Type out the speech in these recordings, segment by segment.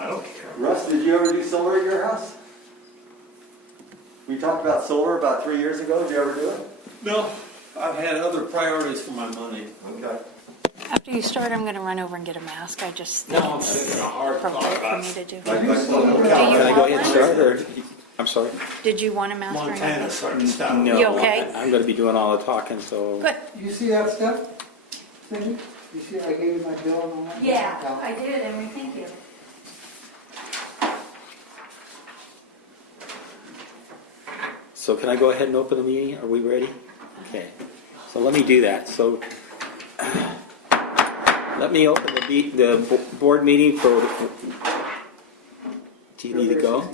I don't care. Russ, did you ever do solar at your house? We talked about solar about 3 years ago. Did you ever do it? No, I've had other priorities for my money. Okay. After you start, I'm going to run over and get a mask. I just think No, I'm it's thinking a hard thought appropriate for about me to do. Like Do you Can I go ahead and start, or, I'm sorry? Did you want a mask or Montana anything? starting to stop. No, You okay? I'm gonna be doing all the talking, so. Good. You see that stuff, Cindy? You see I gave you my bill and all that? Yeah, I did, and we thank you. So can I go ahead and open the meeting? Are we ready? Okay, so let me do that. So let me open the board meeting for, do you need to go?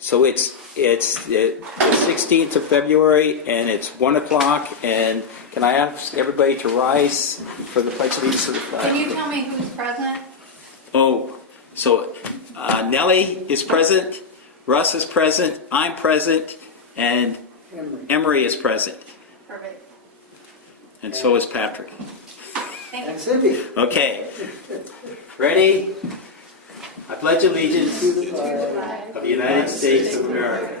So it's the 16th of February and it's 1 o'clock, and can I ask everybody to rise for the pledge of allegiance to the flag? Can you tell me who's present? Oh, so Nellie is present, Russ is present, I'm present, and Emery is present, Perfect. and so is Patrick. Thank And you. Cindy? Okay, ready? I pledge allegiance To the flag of the United States of America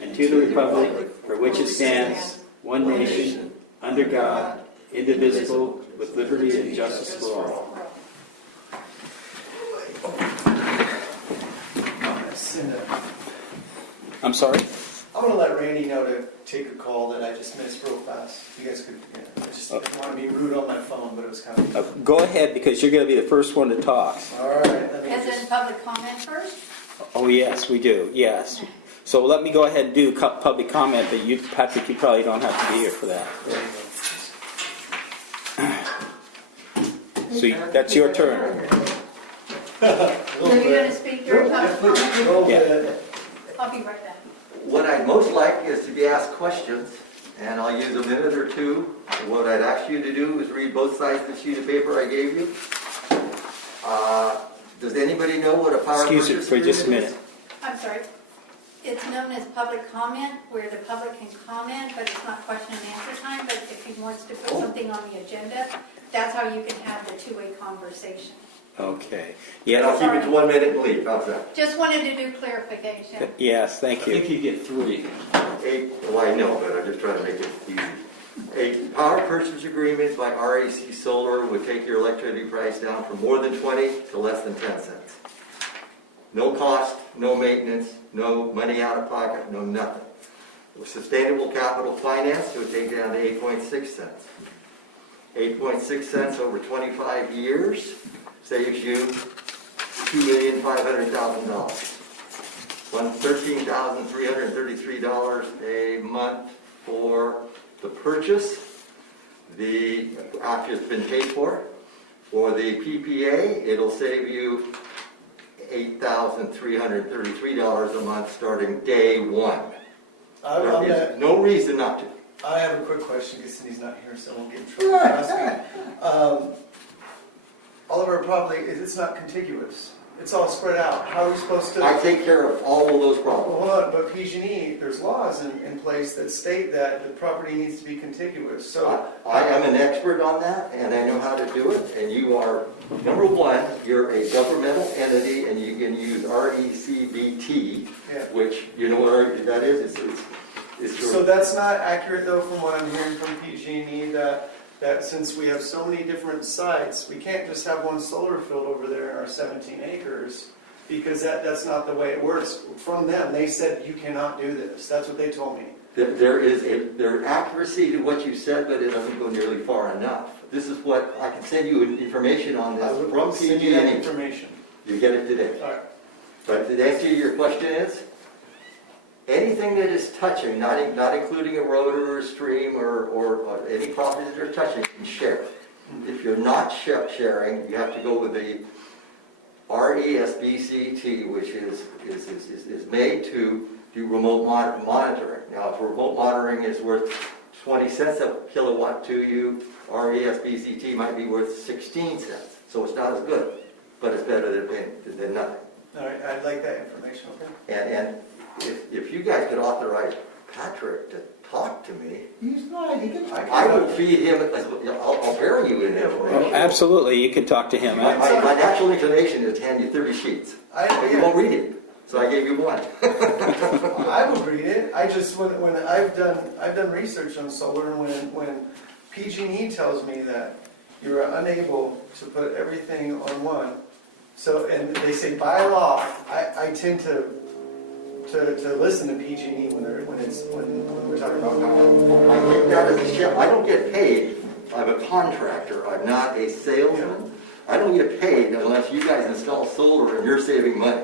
and to the republic for which it stands, one nation, under God, indivisible, with liberty and justice for all. I'm sorry? I'm gonna let Randy know to take a call that I just missed real fast. If you guys could, I just didn't want to be rude on my phone, but it was kind of. Go ahead, because you're going to be the first one to talk. All right, let me As in just. public comment first? Oh, yes, we do, yes. So let me go ahead and do public comment, but you, Patrick, you probably don't have to be here for that. So that's your turn. Are you going to speak during public comment? Yeah. I'll be right back. What I'd most like is to be asked questions, and I'll use a minute or two. What I'd ask you to do is read both sides of the sheet of paper I gave you. Does anybody know what a power purchase Excuse me for just a agreement minute. I'm sorry. It's known as public comment, where the public can comment, but it's not question and answer time. But if he wants to put something on the agenda, that's how you can have the two-way conversation. Okay. is? And I'll Yeah. keep it to 1 minute and leave. How's that? Just wanted to do clarification. Yes, I thank think you. you get 3. Well, I know, but I'm just trying to make it easy. A power purchase agreement by RAC Solar would take your electricity price down from more than 20 to less than 10 cents. No cost, no maintenance, no money out of pocket, no nothing. With sustainable capital finance, it would take down to 8.6 cents. 8.6 cents over 25 years saves you $2,500,000. $13,333 a month for the purchase. After it's been paid for. For the PPA, it'll save you $8,333 a month starting day one. There is no reason not to. I have a quick question, because Cindy's not here, so I won't get in trouble for asking. Oliver, probably, it's not contiguous. It's all spread out. How are we supposed to? I take care of all of those Well, problems. hold on, but PG&E, there's laws in place that state that the property needs to be contiguous, so. I am an expert on that, and I know how to do it, and you are, number one, you're a governmental entity, and you can use RECBT, Yeah. which, you know what that is? It's So that's not accurate, though, from what I'm hearing from PG&E, that since we have so many different sites, we can't just have one solar field over there in our 17 acres, because that's not the way it works. From them, they said you cannot do this. That's what they told me. There's accuracy to what you said, but it doesn't go nearly far enough. This is what, I can send you information on I this would from send you that PG&E. information. You get it today. All right. But the answer to your question is, anything that is touching, not including a road or a stream or any property that you're touching, you can share. If you're not sharing, you have to go with the RESBCT, which is made to do remote monitoring. Now, if remote monitoring is worth 20 cents a kilowatt to you, RESBCT might be worth 16 cents. So it's not as good, but it's better than nothing. All right, I'd like that information, okay? And if you guys could authorize Patrick to talk to me. He's not, he can. I will feed him, I'll bury you in information. Absolutely, you can talk to him. My natural inclination is to hand you 30 sheets, but you won't read it, so I gave you one. I would read it. I just when I've done research on solar, and when PG&E tells me that you're unable to put everything on one, so and they say by law, I tend to listen to PG&E when we're talking about power. I take that as a ship. I don't get paid. I'm a contractor. I'm not a salesman. I don't get paid unless you guys install solar and you're saving money.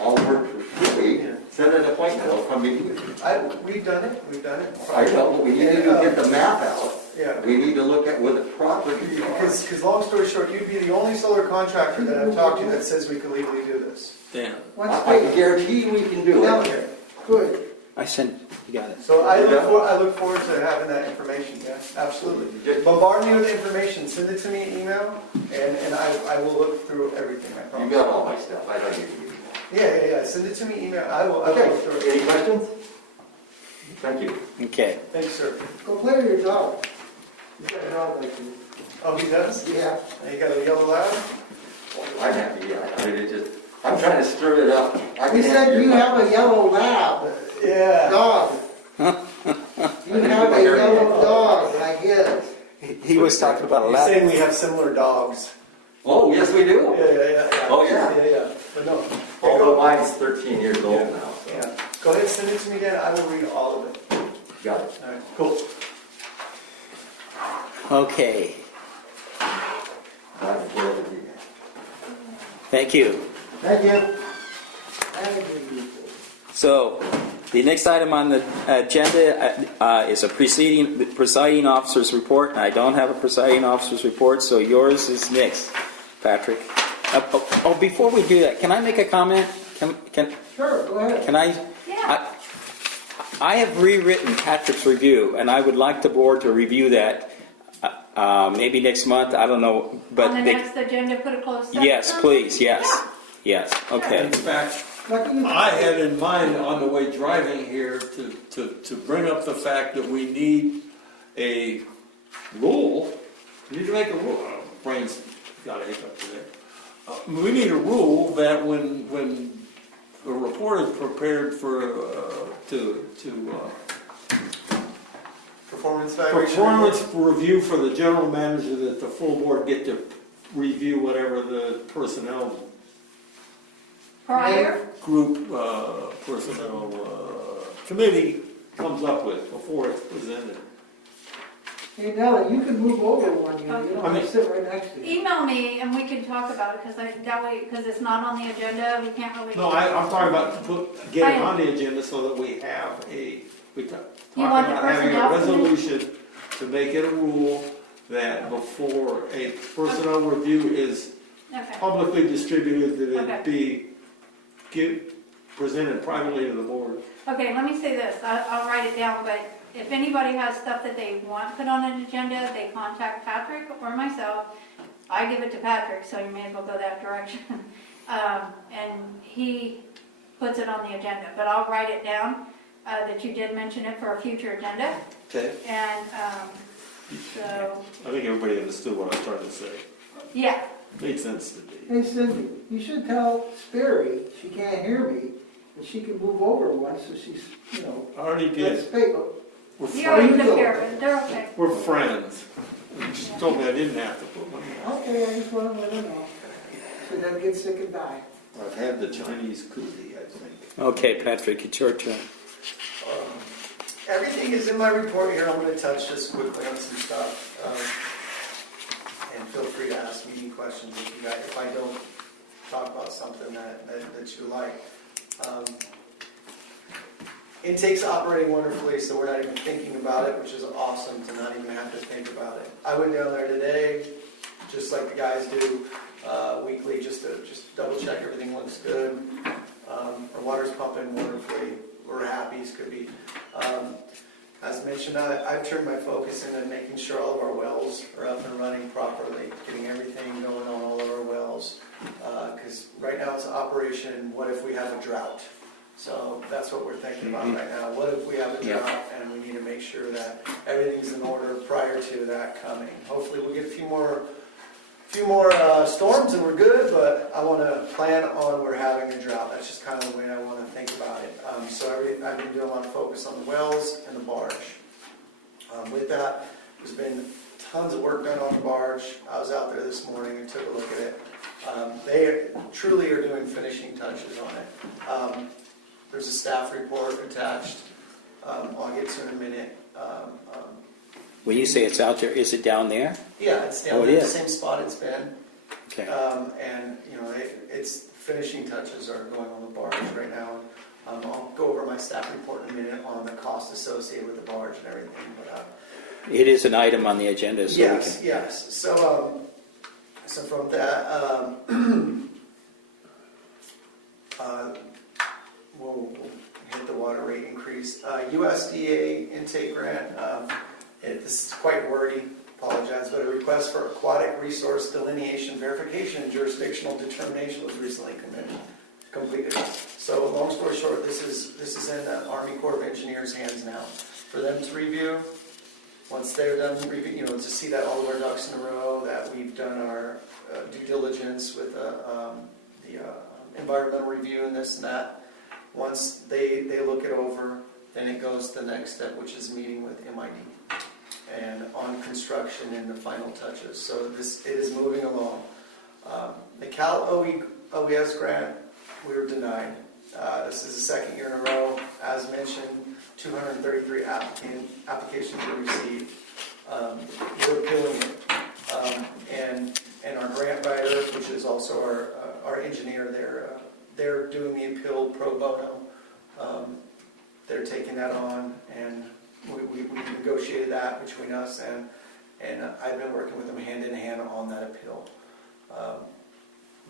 I'll work for free. Set an appointment. I'll come meet with you. We've done it. I know, but we need to get the map out. Yeah. We need to look at where the properties are. Because long story short, you'd be the only solar contractor that I've talked to that says we could legally do this. Damn. I can guarantee we can do it. Good. I sent, you got it. So I look forward to having that information, yeah, absolutely. Bombard me with the information, send it to me in email, and I will look through everything, I You promise. got all my stuff. I don't need to email. Yeah, send it to me email, I will Okay, look through it. any questions? Thank you. Okay. Thanks, sir. Go play with your dog. He's got a dog like you. Oh, he does? Yeah. And you got a yellow lab? I'm happy, yeah. I mean, I'm trying to stir it up. He said you have a yellow lab Yeah. dog. You have a yellow dog like his. He was talking about a He's saying lab. we have similar dogs. Oh, yes, we do. Yeah. Oh, yeah. Yeah, but no. Although mine's 13 years old now, so. Yeah. Go ahead, send it to me, Dan, I will read all of it. Got it. All right, cool. Okay, Glad to hear it. thank you. Thank you. Thank you. So, the next item on the agenda is a presiding officer's report, and I don't have a presiding officer's report, so yours is next, Patrick. Before we do that, can I make a comment? Sure, go ahead. Can I? Yeah. I have rewritten Patrick's review, and I would like the board to review that maybe next month. I don't know, but On the next agenda, put a closed session. yes, please, yes, yes. Okay. In fact, What do you I had in mind on the way driving here to bring up the fact that we need a rule. We need to make a rule. Brain's got a hiccup today. We need a rule that when a report is prepared for Performance evaluation. performance review for the general manager, that the full board get to review whatever the personnel Prior, group, personnel committee comes up with before it's presented. Hey, Nellie, you can move over one, you don't I have mean- to sit right next to you. email me and we can talk about it, because that way, because it's not on the agenda, we can't really. No, I'm talking about getting on the agenda so that we have talking want the about having a personnel committee? resolution to make it a rule that before a personnel review is Okay. publicly distributed, that Okay. it be presented privately to the board. Okay, let me say this, I'll write it down, but if anybody has stuff that they want put on an agenda, they contact Patrick or myself. I give it to Patrick, so you may as well go that direction. And he puts it on the agenda, but I'll write it down, that you did mention it for a future agenda. Okay. And, so, I think everybody understood what I was trying to say. yeah, Made sense to me. Hey Cindy, you should tell Sperry, she can't hear me, that she can move over one so she's, I already that's did. fake. We're you already friends. took care of it, they're okay. We're friends. You just told me I didn't have to put one on. Okay, I just want to let her know. So then get sick and die. I've had the Chinese koozie, I think. Okay, Patrick, it's your turn. Everything is in my report here. I'm going to touch just quickly on some stuff. And feel free to ask me any questions if I don't talk about something that you like. Intake's operating wonderfully, so we're not even thinking about it, which is awesome to not even have to think about it. I went down there today, just like the guys do weekly, just to double check everything looks good. Our water's pumping wonderfully. We're happy as could be. As mentioned, I've turned my focus into making sure all of our wells are up and running properly, getting everything going on all of our wells. Because right now it's operation, what if we have a drought? So that's what we're thinking about right now. What if we have a drought and we need to make sure that everything's in order prior to that coming? Hopefully we'll get a few more storms and we're good, but I want to plan on we're having a drought. That's just kind of the way I want to think about it. I've been doing a lot of focus on the wells and the barge. With that, there's been tons of work done on the barge. I was out there this morning and took a look at it. They truly are doing finishing touches on it. There's a staff report attached. I'll get to in a minute. When you say it's out there, is it down there? Yeah, it's down Oh, it there, the is? same spot it's been. Okay. And, you know, it's finishing touches are going on the barge right now. I'll go over my staff report in a minute on the cost associated with the barge and everything. But, It is an item on the agenda, so yes, we can... yes. So from that, we'll hit the water rate increase. USDA intake grant, this is quite wordy, apologize, but a request for aquatic resource delineation, verification, and jurisdictional determination was recently completed. So long story short, this is in the Army Corps of Engineers' hands now for them to review. Once they're done reviewing, you know, to see that all of our ducks in a row, that we've done our due diligence with the environmental review and this and that. Once they look it over, then it goes to the next step, which is meeting with MID and on construction and the final touches. So it is moving along. The Cal OES grant, we were denied. This is the second year in a row. As mentioned, 233 applications were received. We're appealing it. And our grant writer, which is also our engineer, they're doing the appeal pro bono. They're taking that on, and we negotiated that between us, and I've been working with them hand in hand on that appeal.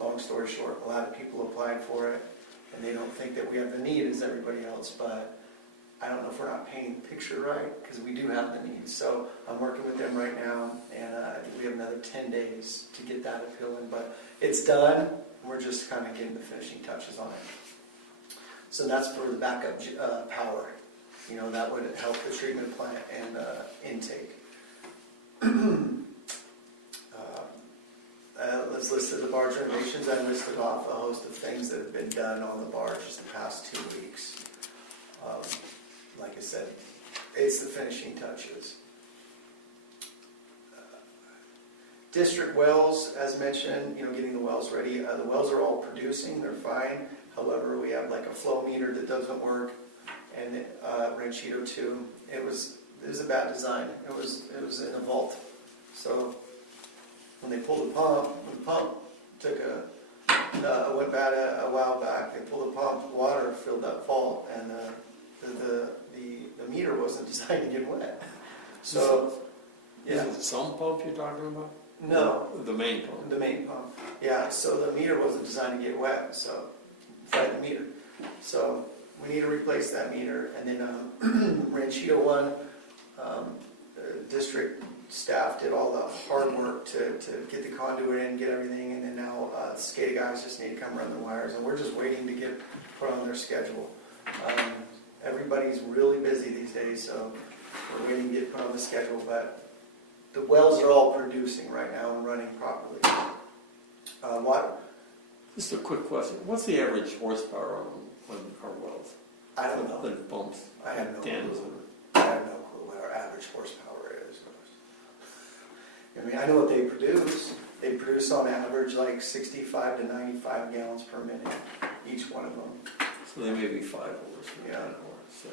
Long story short, a lot of people applied for it, and they don't think that we have the need as everybody else, but I don't know if we're not painting the picture right, because we do have the need. So I'm working with them right now, and I think we have another 10 days to get that appeal in, but it's done, and we're just kind of getting the finishing touches on it. So that's for the backup power. You know, that would help the treatment plant and intake. Let's list the barge renovations. I listed off a host of things that have been done on the barge just the past 2 weeks. Like I said, it's the finishing touches. District wells, as mentioned, you know, getting the wells ready. The wells are all producing, they're fine. However, we have like a flow meter that doesn't work, and Ranchito 2, it was a bad design. It was in a vault. So when they pulled the pump, went bad a while back. They pulled the pump, water filled that vault, and the meter wasn't designed to get wet. So, yeah. Is it some pump you're talking about? No. The main pump. The main pump. Yeah, so the meter wasn't designed to get wet, so fight the meter. So we need to replace that meter. And then Ranchito 1, district staff did all the hard work to get the conduit in, get everything, and then now SCADA guys just need to come run the wires, and we're just waiting to get put on their schedule. Everybody's really busy these days, so we're waiting to get put on the schedule, but the wells are all producing right now and running properly. Just a quick question. What's the average horsepower on our wells? I don't know. The pumps. I have no Tens. clue. I have no clue what our average horsepower is. I mean, I know what they produce. They produce on average like 65 to 95 gallons per minute, each one of them. So they may be 5 horse. Yeah. 10 horse. So.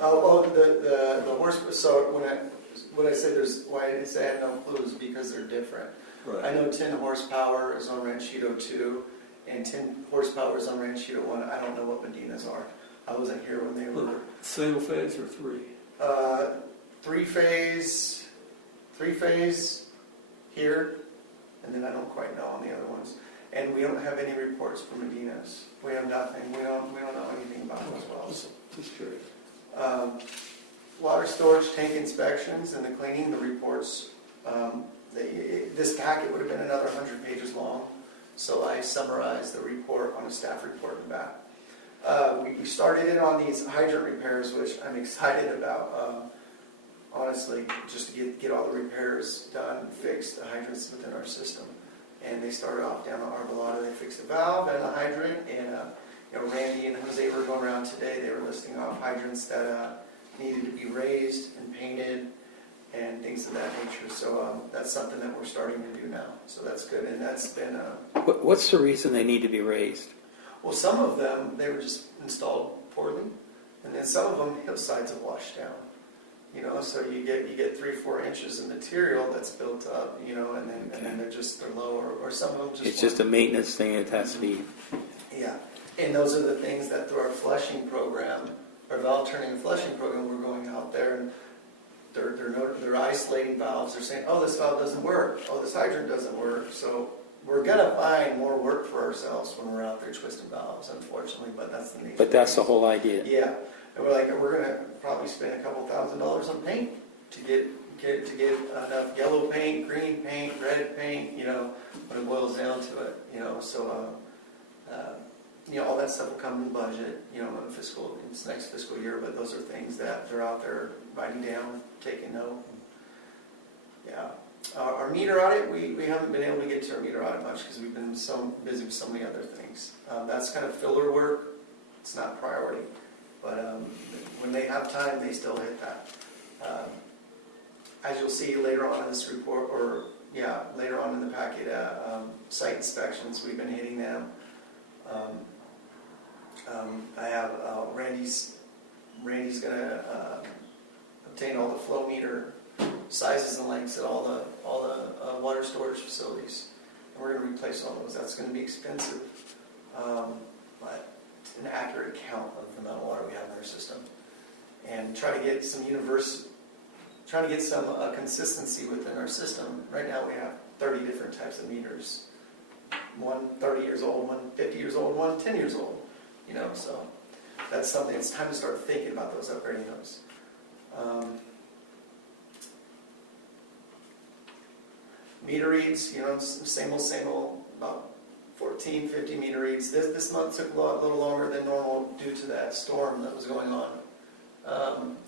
The horse. So when I said why I didn't say I had no clue is because they're different. Right. I know 10 horsepower is on Ranchito 2, and 10 horsepower is on Ranchito 1. I don't know what Medina's are. I wasn't here when they were. Single phase or 3? Three phase here, and then I don't quite know on the other ones. And we don't have any reports from Medina's. We have nothing. We don't know anything about those wells. Just curious. Water storage tank inspections and the cleaning, the reports. This packet would have been another 100 pages long, so I summarized the report on a staff report in the back. We started in on these hydrant repairs, which I'm excited about. Honestly, just to get all the repairs done, fixed, the hydrants within our system. And they started off down at Arbolada. They fixed the valve and the hydrant. And Randy and Jose were going around today. They were listing off hydrants that needed to be raised and painted and things of that nature. So that's something that we're starting to do now. So that's good. And that's been What's the reason they need to be raised? well, some of them they were just installed poorly, and then some of them hillsides have washed down. So you get 3-4 inches of material that's built up, and then they're low, or some of them just. It's just a maintenance thing that has to be. Yeah, and those are the things that through our flushing program, our valve turning and flushing program, we're going out there and they're isolating valves. They're saying, oh, this valve doesn't work. Oh, this hydrant doesn't work. So we're gonna find more work for ourselves when we're out there twisting valves, unfortunately. But that's the nature. But that's the whole idea. Yeah, and we're gonna probably spend a couple $1,000s on paint to get enough yellow paint, green paint, red paint. When it boils down to it. So all that stuff will come in the budget. In it's next fiscal year. But those are things that they're out there writing down, taking note. Yeah. Our meter audit, we haven't been able to get to our meter audit much because we've been so busy with so many other things. That's kind of filler work. It's not priority. But when they have time, they still hit that. As you'll see later on in this report, later on in the packet, site inspections, we've been hitting them. I have Randy's going to obtain all the flow meter sizes and lengths at all the water storage facilities, and we're going to replace all those. That's going to be expensive, but an accurate count of the amount of water we have in our system, and try to get some consistency within our system. Right now we have 30 different types of meters. One 30 years old, one 50 years old, one 10 years old. So that's something. It's time to start thinking about those, upgrading those. Meter reads, same old, about 14, 50 meter reads. This month took a little longer than normal due to that storm that was going on.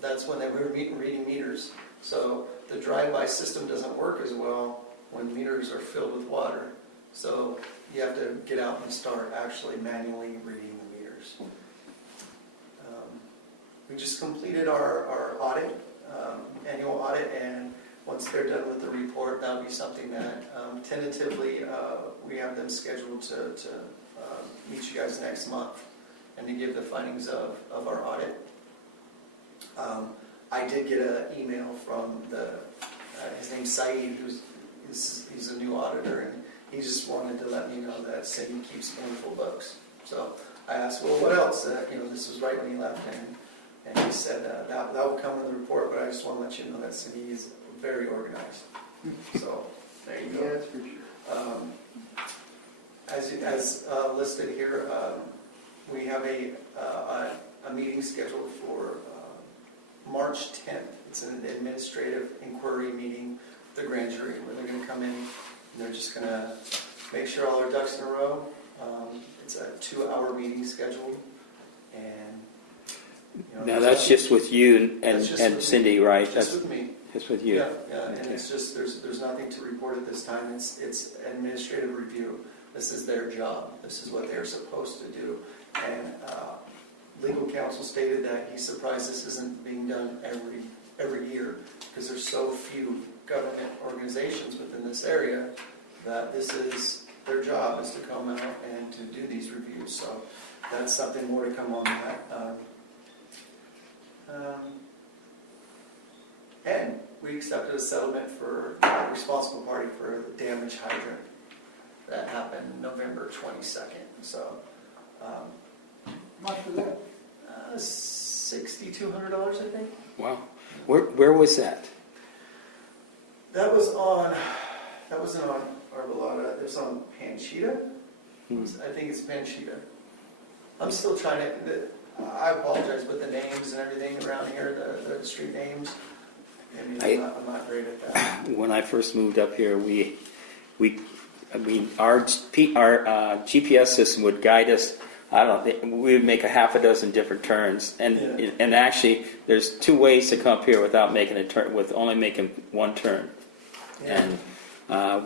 That's when they were reading meters. So the drive-by system doesn't work as well when meters are filled with water. So you have to get out and start actually manually reading the meters. We just completed our audit, annual audit, and once they're done with the report, that'll be something that tentatively we have them scheduled to meet you guys next month and to give the findings of our audit. I did get an email from his name's Saeed, he's a new auditor, and he just wanted to let me know that Cindy keeps full books. So I asked, well, what else? This was right when he left, and he said that will come in the report, but I just want to let you know that Cindy is very organized. So there you go. Yes, for sure. As listed here, we have a meeting scheduled for March 10th. It's an administrative inquiry meeting with the grand jury where they're going to come in and they're just going to make sure all our ducks in a row. It's a 2-hour meeting scheduled, and Now that's just with you and with Cindy, me. right? Just That's with me. just with you. Yeah, and it's just there's nothing to report at this time. It's administrative review. This is their job. This is what they're supposed to do. And legal counsel stated that he's surprised this isn't being done every year because there's so few government organizations within this area that this is their job is to come out and to do these reviews. So that's something more to come on that. And we accepted a settlement for a responsible party for the damaged hydrant that happened November 22nd. So How much was that? $6,200, I think. Wow. Where was that? That wasn't on Arbolada. It was on Panchita. I think it's Panchita. I'm still trying to. I apologize with the names and everything around here, the street names. I'm not great at that. When I first moved up here, our GPS system would guide us I don't think, we would make a half a dozen different turns. And, Yeah. and actually, there's two ways to come up here without making a turn, with only making one turn. And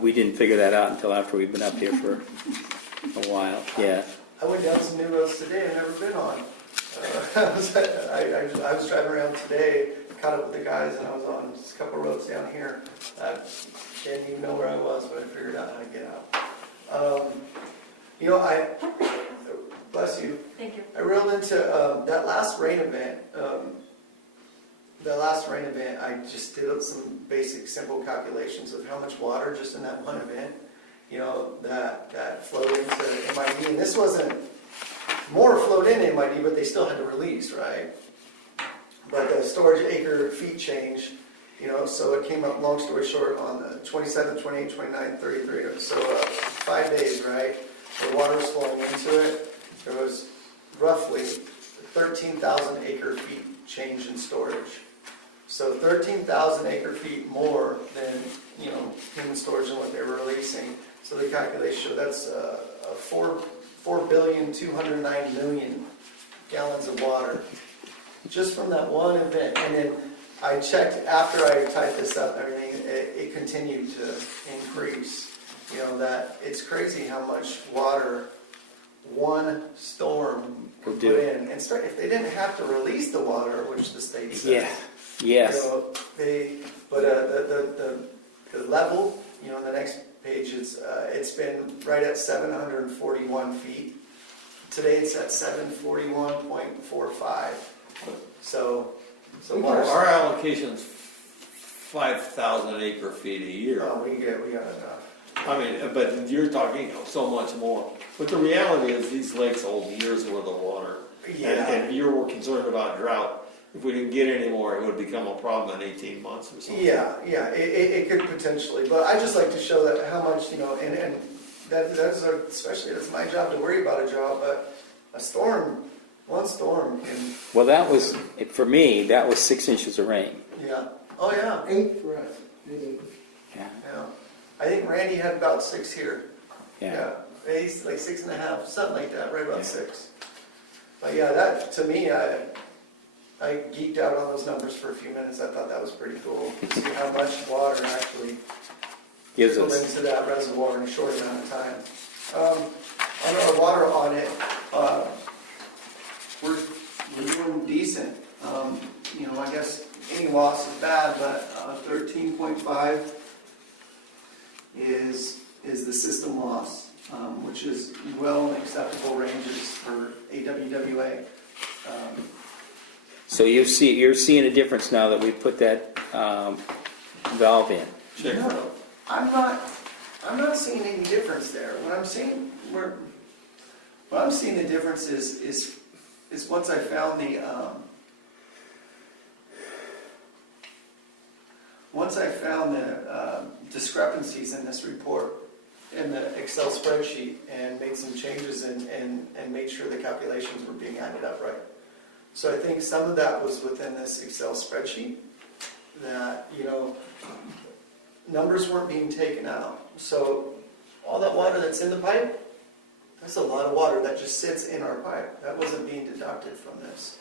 we didn't figure that out until after we've been up here for a while, yeah. I went down some new roads today I've never been on. I was driving around today, caught up with the guys, and I was on just a couple roads down here. I didn't even know where I was, but I figured out how to get out. You know, bless you, Thank you. I reeled into that last rain event. I just did some basic, simple calculations of how much water just in that one event, you know, that flowed into MID. And this wasn't more flowed in MID, but they still had to release, right? But the storage acre feet change, you know, so it came up, long story short, on the 27th, 28th, 29th, 33rd. So 5 days, right? The water was flowing into it. There was roughly 13,000 acre feet change in storage. So 13,000 acre feet more than, you know, human storage and what they were releasing. So the calculation, that's 4,209,000,000 gallons of water just from that one event. And then I checked after I typed this up, everything, it continued to increase. You know, that it's crazy how much water one storm could put in. And if they didn't have to release the water, which the state said. Yeah, yes. You know, the level, you know, on the next page, it's been right at 741 feet. Today it's at 741.45. So water's... Our allocation's 5,000 acre feet a year. Oh, we got enough. I mean, but you're talking so much more. But the reality is these lakes hold years worth of water. Yeah. And you're concerned about drought. If we didn't get any more, it would become a problem in 18 months or something. Yeah, it could potentially, but I just like to show that how much, you know, and that's especially, it's my job to worry about a drought, but a storm, one storm can, Well, that was, for me, that was 6 inches of rain. yeah, oh yeah, 8 for us, maybe. Yeah, yeah. I think Randy had about 6 here. yeah. He's like 6.5, something like that, right about 6. But yeah, that, to me, I geeked out on those numbers for a few minutes. I thought that was pretty cool. To see how much water actually Gives trickled us, into that reservoir in a short amount of time. On our water audit, we're doing decent. You know, I guess any loss is bad, but 13.5 is the system loss, which is well in acceptable ranges for AWWA. so you're seeing a difference now that we put that valve in. Check it out. I'm not seeing any difference there. What I'm seeing the difference is once I found the discrepancies in this report in the Excel spreadsheet and made some changes and made sure the calculations were being added up right. So I think some of that was within this Excel spreadsheet that, you know, numbers weren't being taken out. So all that water that's in the pipe, that's a lot of water that just sits in our pipe. That wasn't being deducted from this.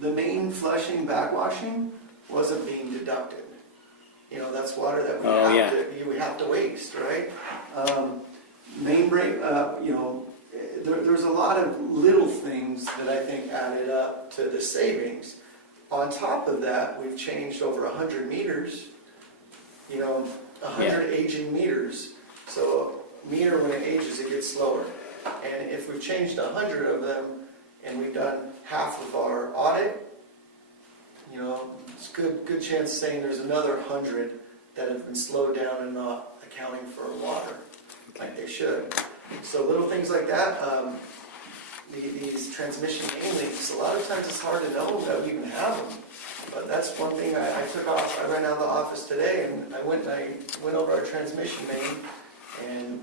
The main flushing, backwashing wasn't being deducted. You know, that's water that we have to waste, right? Main break, you know, there's a lot of little things that I think added up to the savings. On top of that, we've changed over 100 meters, you know, 100 aging meters. So meter, when it ages, it gets slower. And if we've changed 100 of them and we've done half of our audit, you know, it's good chance saying there's another 100 that have been slowed down and not accounting for water like they should. So little things like that, these transmission main leaks, a lot of times it's hard to know that we even have them. But that's one thing I took off. I ran out of the office today and I went over our transmission main and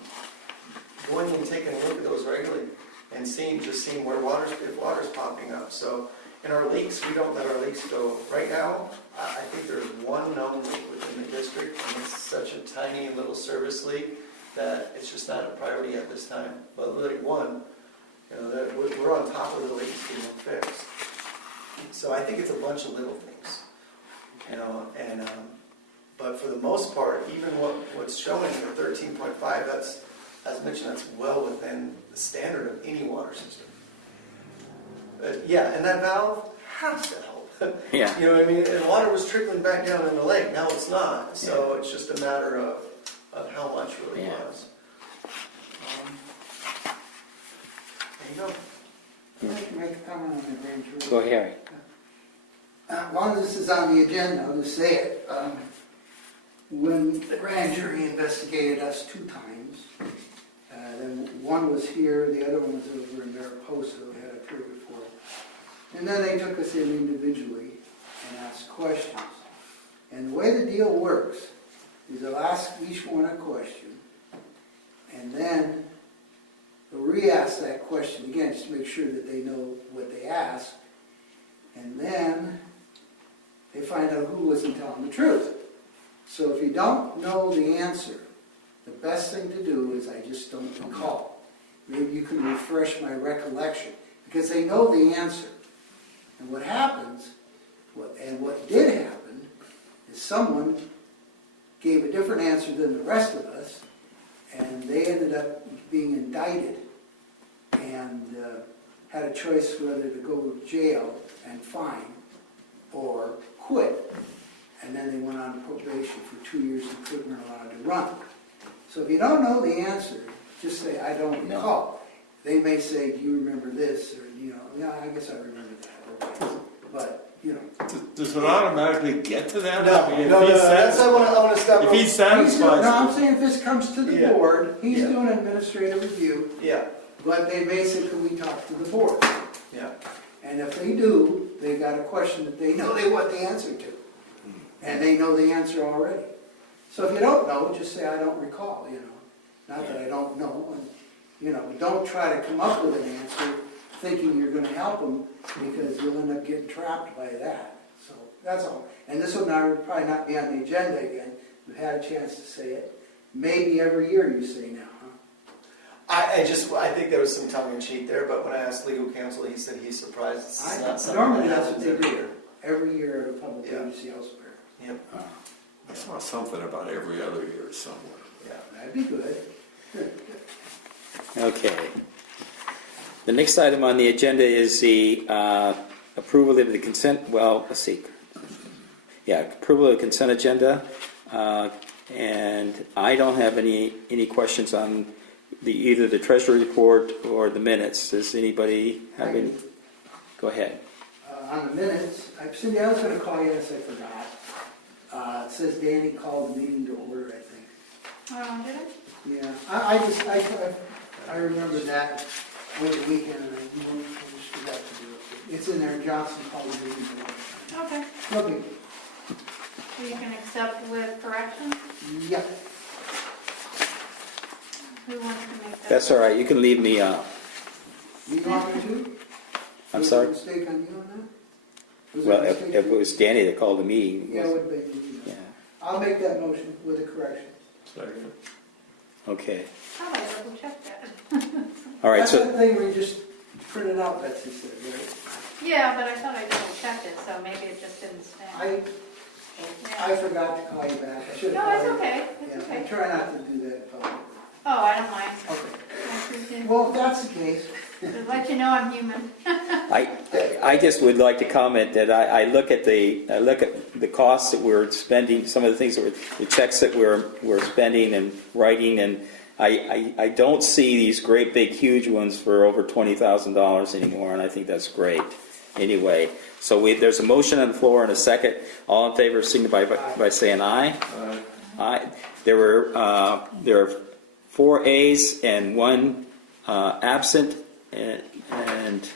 going and taking a look at those regularly and seeing where if water's popping up. So in our leaks, we don't let our leaks go. Right now, I think there's one known leak within the district, and it's such a tiny little service leak that it's just not a priority at this time. But really one, you know, So I think it's a bunch of little things, you know, and, but for the most part, even what's showing in the 13.5, that's, as mentioned, that's well within the standard of any water system. Yeah, and that valve has to help. Yeah. You know what I mean? And water was trickling back down in the lake, now it's not, so it's just a matter of how much really Yeah. was. There you go. I'd like to make a comment on the grand jury. Go, Harry. As long as this is on the agenda, I'll just say it. When the grand jury investigated us 2 times, then one was here, the other one was over in Mariposa, we had a period before. And then they took us in individually and asked questions. And the way the deal works is they'll ask each one a question, and then they'll re-ask that question again, just to make sure that they know what they asked. And then they find out who wasn't telling the truth. So if you don't know the answer, the best thing to do is I just don't recall. Maybe you can refresh my recollection, because they know the answer. And what happens, what did happen, is someone gave a different answer than the rest of us, and they ended up being indicted and had a choice whether to go to jail and fine or quit. And then they went on probation for 2 years and weren't allowed to run. So if you don't know the answer, just say, I don't recall. They may say, do you remember this? Or, you know, yeah, I guess I remember that. Okay. But, you know. Does it automatically get to them? No, I mean, if no, he's that's satisfied- what I want to stop. If he's He's doing, satisfied. no, I'm saying if this comes to the Yeah. board, he's Yeah. doing administrative review, Yeah, but they basically talk to the board. yeah. And if they do, they got a question that they know they want the answer to. And they know the answer already. So if you don't know, just say, I don't recall, you know. Not that I don't know. And, you know, don't try to come up with an answer thinking you're going to help them, because you'll end up getting trapped by that. So that's all. And this will probably not be on the agenda again. We've had a chance to say it. Maybe every year you say now, huh? I think there was some tongue in cheek there, but when I asked legal counsel, he said he's surprised it's not something Normally that that's what happens they every do. year. Every year at a public Yeah. agency elsewhere. Yep, I saw something about every other year somewhere. yeah. That'd be good. Good. Okay. The next item on the agenda is the approval of the consent, well, let's see. Yeah, approval of the consent agenda. And I don't have any questions on either the treasury report or the minutes. Does anybody have any? Go ahead. On the minutes, Cindy, I was going to call you this, I forgot. It says Danny called the meeting to order, I think. Oh, did it? Yeah, I remember that over the weekend, and I just forgot to do it. It's in there, Johnson called the meeting to order. Okay, No big, so you can accept with corrections? yeah. Who wants to make that? That's all right. You can leave me. You want me to? I'm sorry? Was there a mistake on you on that? Was there Well, a if mistake? it was Danny that called the meeting. Yeah, it would have been. Yeah. I'll make that motion with a correction. Second. Okay. Oh, I double checked that. All right. That's So that thing where you just print it out, Betsy said, right? Yeah, but I thought I double checked it, so maybe it just didn't stand. I forgot to call you back. I should have No, called it's you. okay, it's Yeah, I okay. try not to do that in public. Oh, I don't mind. Okay. Well, if that's the case, To let you know I'm human. I just would like to comment that I look at the costs that we're spending, some of the things that the checks that we're spending and writing, and I don't see these great big huge ones for over $20,000 anymore, and I think that's great. Anyway, so there's a motion on the floor and a second. All in favor, signify by saying aye. Aye. There are 4 ayes and 1 absent, and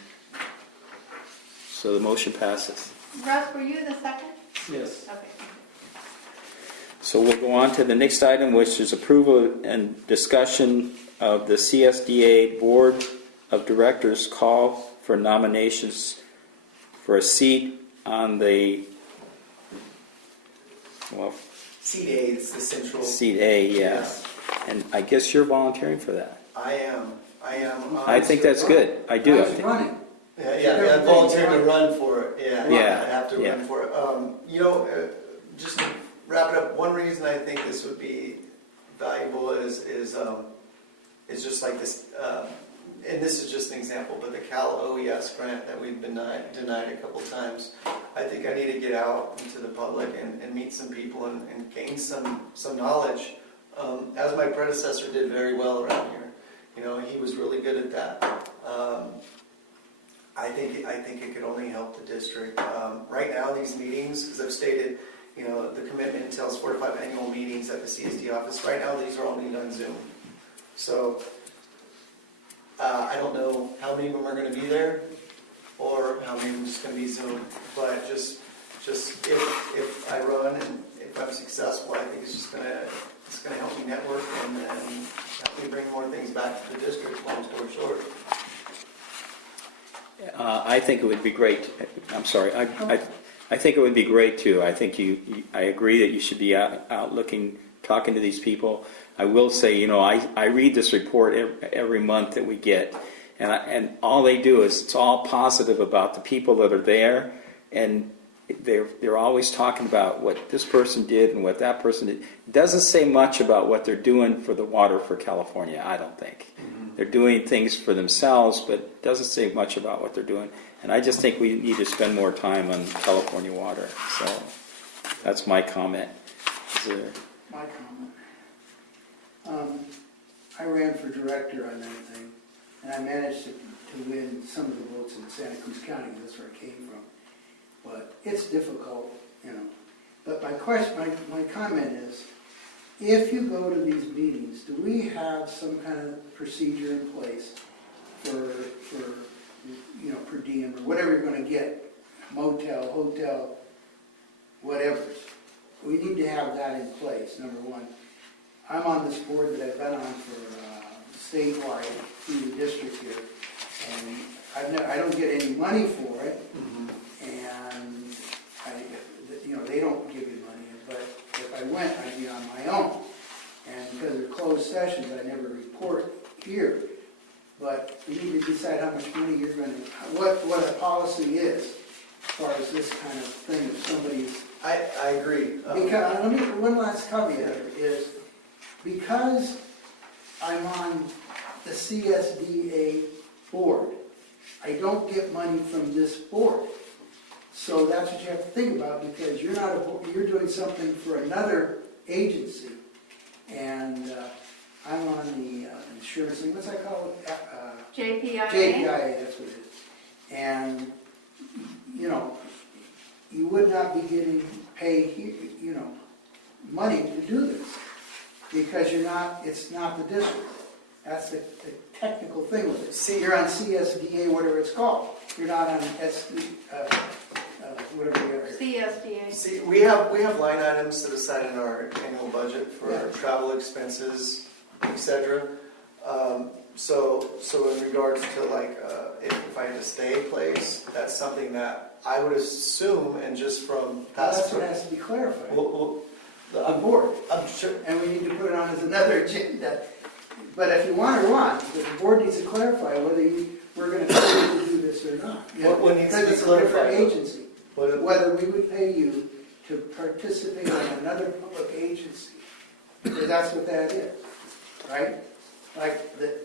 so the motion passes. Russ, were you the second? Yes. Okay. So we'll go on to the next item, which is approval and discussion of the CSDA Board of Directors call for nominations for a seat on the, well, Seat A is the central. seat A, yes. And I guess you're volunteering for that. I am. I think that's good. I do. I I was think. running. Yeah, I volunteered to run for it, yeah. Yeah, I have to yeah. run for it. Just to wrap it up, one reason I think this would be valuable is just like this, and this is just an example, but the Cal OES grant that we've been denied a couple times, I think I need to get out into the public and meet some people and gain some knowledge, as my predecessor did very well around here. He was really good at that. I think it could only help the district. Right now, these meetings, as I've stated, the commitment entails 4 to 5 annual meetings at the CSD office. Right now, these are all being on Zoom. So I don't know how many of them are going to be there, or how many of them are just going to be Zoom. But just if I run and if I'm successful, I think it's going to help me network and help me bring more things back to the district. Long story short. I think it would be great. I'm sorry. I think it would be great too. I think I agree that you should be out looking, talking to these people. I will say, I read this report every month that we get, and all they do is it's all positive about the people that are there, and they're always talking about what this person did and what that person did. It doesn't say much about what they're doing for the water for California, I don't think. They're doing things for themselves, but it doesn't say much about what they're doing. And I just think we need to spend more time on California water. So that's my comment. My comment. I ran for director on that thing, and I managed to win some of the votes in Santa Cruz County. That's where I came from. But it's difficult, But my comment is, if you go to these meetings, do we have some kind of procedure in place for per diem or whatever you're going to get, motel, hotel, whatever? We need to have that in place, number one. I'm on this board that I've been on for statewide through the district here, and I don't get any money for it, and they don't give you money, but if I went, I'd be on my own. And because they're closed sessions, I never report here. But you need to decide how much money you're going to, what a policy is, as far as this kind of thing, if somebody's... I agree. Because, one last caveat is, because I'm on the CSDA board, I don't get money from this board. So that's what you have to think about, because you're doing something for another agency, and I'm on the insurance thing. What's that called? JPIA? JPIA, that's what it is. And you would not be getting paid, money to do this, because it's not the district. That's the technical thing with it. See, you're on CSDA, whatever it's called. You're not on whatever you are. CSDA. See, we have line items set aside in our annual budget for travel expenses, etc. So in regards to if I had to stay a place, that's something that I would assume, and just from past. That's what has to be clarified. The board. I'm sure. And we need to put it on as another agenda. But if you want, the board needs to clarify whether we're going to pay you to do this or not. What needs to be because it's a clarified? different agency. What- Whether we would pay you to participate in another public agency. Because that's what that is, right? Like the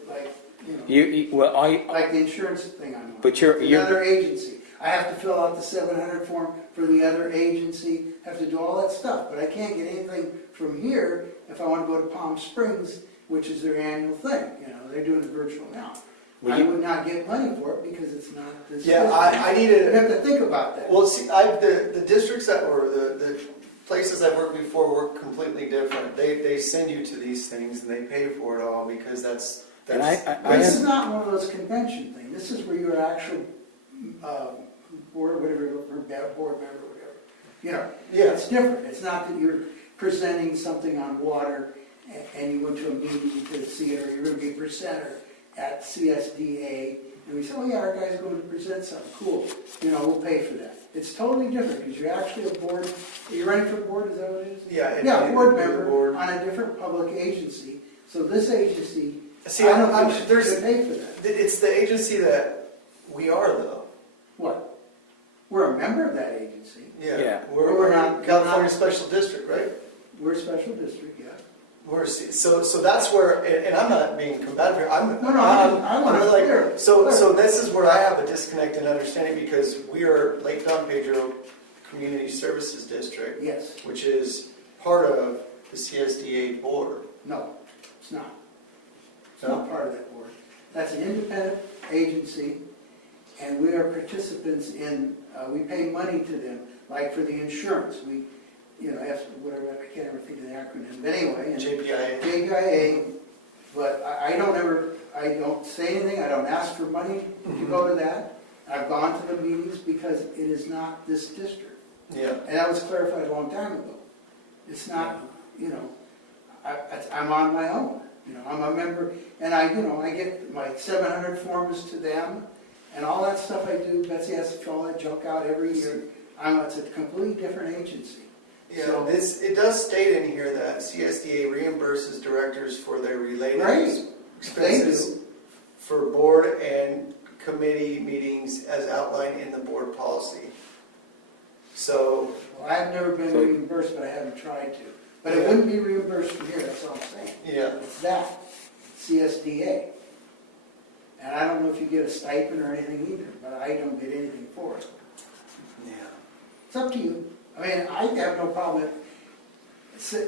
insurance thing I'm on. But you're Another agency. I have to fill out the 700 form for the other agency, have to do all that stuff. But I can't get anything from here if I want to go to Palm Springs, which is their annual thing. They're doing it virtual now. I would not get money for it because it's not this. Yeah, I need You to. have to think about that. Well, see, the districts the places I've worked before work completely different. They send you to these things and they pay for it all because that's. And This is not one of those convention things. This is where you're actual board, whatever, board member, whatever. It's different. It's not that you're presenting something on water and you went to a meeting to see it, or you're going to be a presenter at CSDA, and we say, oh yeah, our guy's going to present something cool. We'll pay for that. It's totally different because you're actually a board. You're running for board, is that what it is? Yeah. Board member on a different public agency. So this agency, See, I don't think should pay for that. It's the agency that We are though. What? We're a member of that agency. Yeah. We're not- California Special District, right? We're a special district, yeah. So that's where, and I'm not being combative here, I want to clear. so this is where I have a disconnect in understanding, because we are Lake Don Pedro Community Services District, Yes, which is part of the CSDA board. no, it's not. It's No? not part of that board. That's an independent agency, and we are participants in, we pay money to them, like for the insurance, we, whatever, I can't ever think of the acronym, but anyway. and JPIA. JPIA, but I don't say anything, I don't ask for money to go to that. I've gone to the meetings because it is not this district. Yeah. And that was clarified a long time ago. It's not, I'm on my own, I'm a member, and I get my 700 forms to them, and all that stuff I do, Betsy has to fill all that junk out every year. It's a completely different agency. Yeah, So- it does state in here that CSDA reimburses directors for their related Right. expenses They do. for board and committee meetings as outlined in the board policy. So, Well, I've never been So- reimbursed, but I haven't tried to. But it Yeah. wouldn't be reimbursed from here, that's all I'm saying. yeah, It's that, CSDA. And I don't know if you get a stipend or anything either, but I don't get anything for it. yeah. It's up to you. I mean, I have no problem, let's say,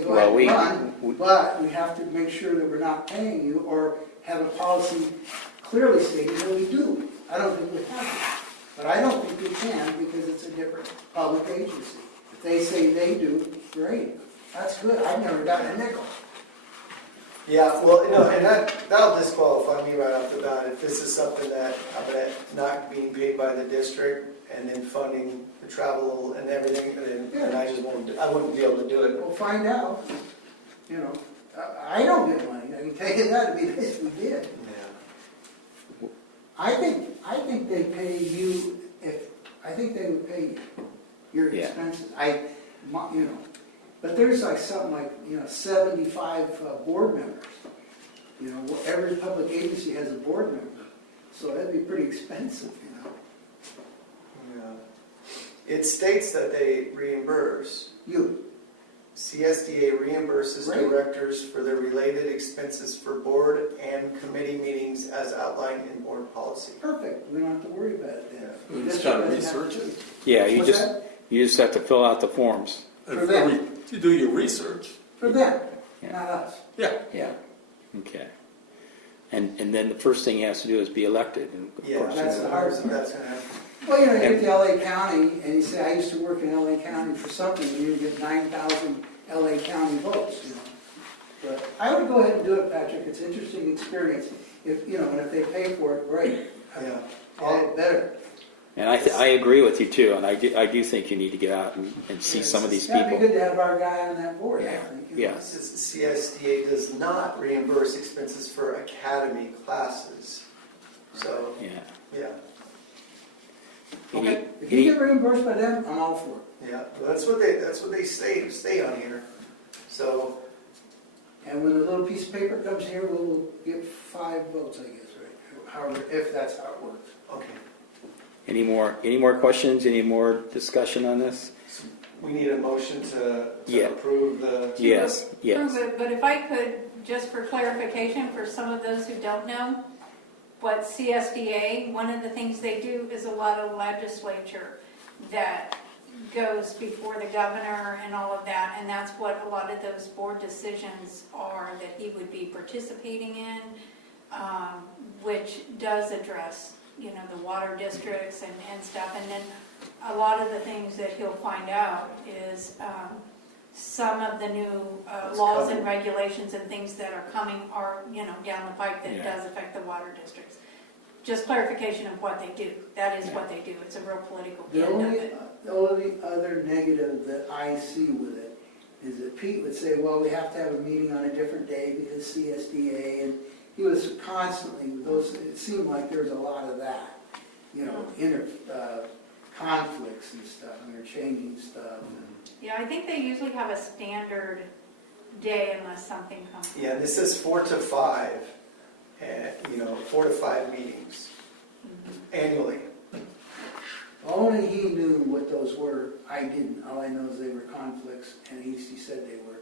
go Well, ahead and we- run, but we have to make sure that we're not paying you or have a policy clearly stating that we do. I don't think we have to. But I don't think we can because it's a different public agency. If they say they do, great. That's good. I've never gotten a nickel. Yeah, well, no, and that'll disqualify me right off the bat if this is something that I'm not being paid by the district and then funding the travel and everything, and then I wouldn't be able to do it. We'll find out. I don't get money. I can tell you that. It'd be nice if we did. Yeah. I think they pay you, I think they would pay you, your Yeah. expenses. But there's like something like, 75 board members. Every public agency has a board member, so that'd be pretty expensive, Yeah. It states that they reimburse. You, CSDA reimburses Right. directors for their related expenses for board and committee meetings as outlined in board policy. perfect, we don't have to worry about it then. We just District gotta doesn't have research to. it. Yeah, What's that? you just have to fill out the forms. For them. To do your research. For them, Yeah. not us. Yeah. Yeah, okay. And then the first thing he has to do is be elected. And of Yeah, course, that's the hard part. That's gonna happen. Well, you get to LA County, and you say, I used to work in LA County for something, and you get 9,000 LA County votes, But I would go ahead and do it, Patrick, it's an interesting experience. And if they pay for it, great. Yeah. All better. And I agree with you too, and I do think you need to get out and see some of these Yeah, it'd be people. good to have our guy on that board, I Yeah, think. yes. CSDA does not reimburse expenses for academy classes. So, Yeah. yeah, Any- If you get reimbursed by them, I'm all for it. yeah, well, that's what they stay on here. So, And when the little piece of paper comes here, we'll get 5 votes, I guess, right? However, if that's how it works. okay, Any more questions, any more discussion on this? so we need a motion to Yeah. approve the. Yes, yes. Prove it, but if I could, just for clarification, for some of those who don't know, what CSDA, one of the things they do is a lot of legislature that goes before the governor and all of that, and that's what a lot of those board decisions are that he would be participating in, which does address, the water districts and stuff. And then a lot of the things that he'll find out is some of the new What's laws coming. and regulations and things that are coming are, down the pike that Yeah. does affect the water districts. Just clarification of what they do. That is what they do. It's a real political The end of only, it. the only other negative that I see with it is that Pete would say, well, we have to have a meeting on a different day because CSDA, and he was constantly, it seemed like there was a lot of that, conflicts and stuff, and they're changing stuff. Yeah, I think they usually have a standard day unless something comes. Yeah, this is 4 to 5, and 4 to 5 meetings. annually. Only he knew what those were. I didn't. All I know is they were conflicts, and he said they were.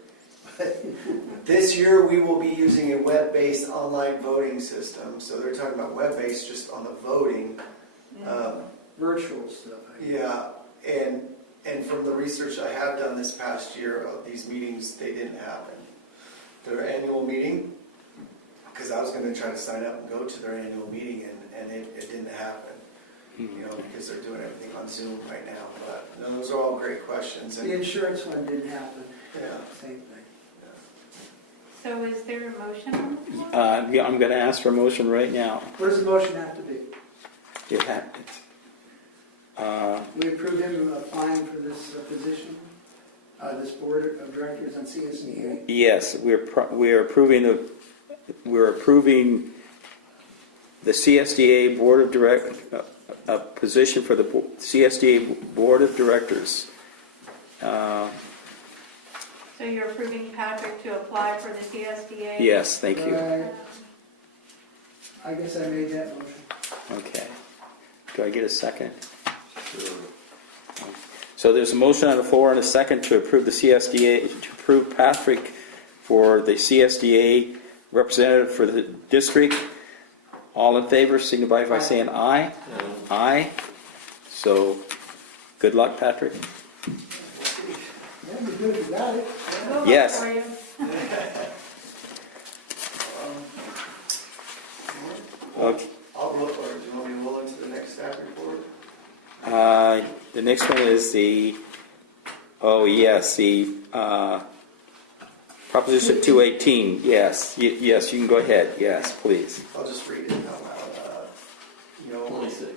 This year, we will be using a web-based online voting system. So they're talking about web-based just on the voting. Virtual stuff. I guess. Yeah, and from the research I have done this past year, these meetings, they didn't happen. Their annual meeting, because I was going to try to sign up and go to their annual meeting, and it didn't happen. You know, because they're doing everything on Zoom right now. But no, those are all great questions. And, The insurance one didn't happen. yeah. Same thing. So is there a motion on the floor? Yeah, I'm going to ask for a motion right now. What does the motion have to be? It happens. We approve him applying for this position, this board of directors on CSDA. Yes, we're approving the CSDA board of a position for the CSDA board of directors. So you're approving Patrick to apply for the CSDA? Yes, thank you. I guess I made that motion. Okay. Do I get a second? Sure. So there's a motion on the floor and a second to approve the CSDA, to approve Patrick for the CSDA representative for the district. All in favor, signify by saying aye. Aye. So, good luck, Patrick. Yeah, you're good, you got it. We'll vote Yes. for you. Okay. I'll look, or do you want me to roll into the next staff report? The next one is the Proposition 218. Yes, yes, you can go ahead. Yes, please. I'll just read it out loud. You know, 26.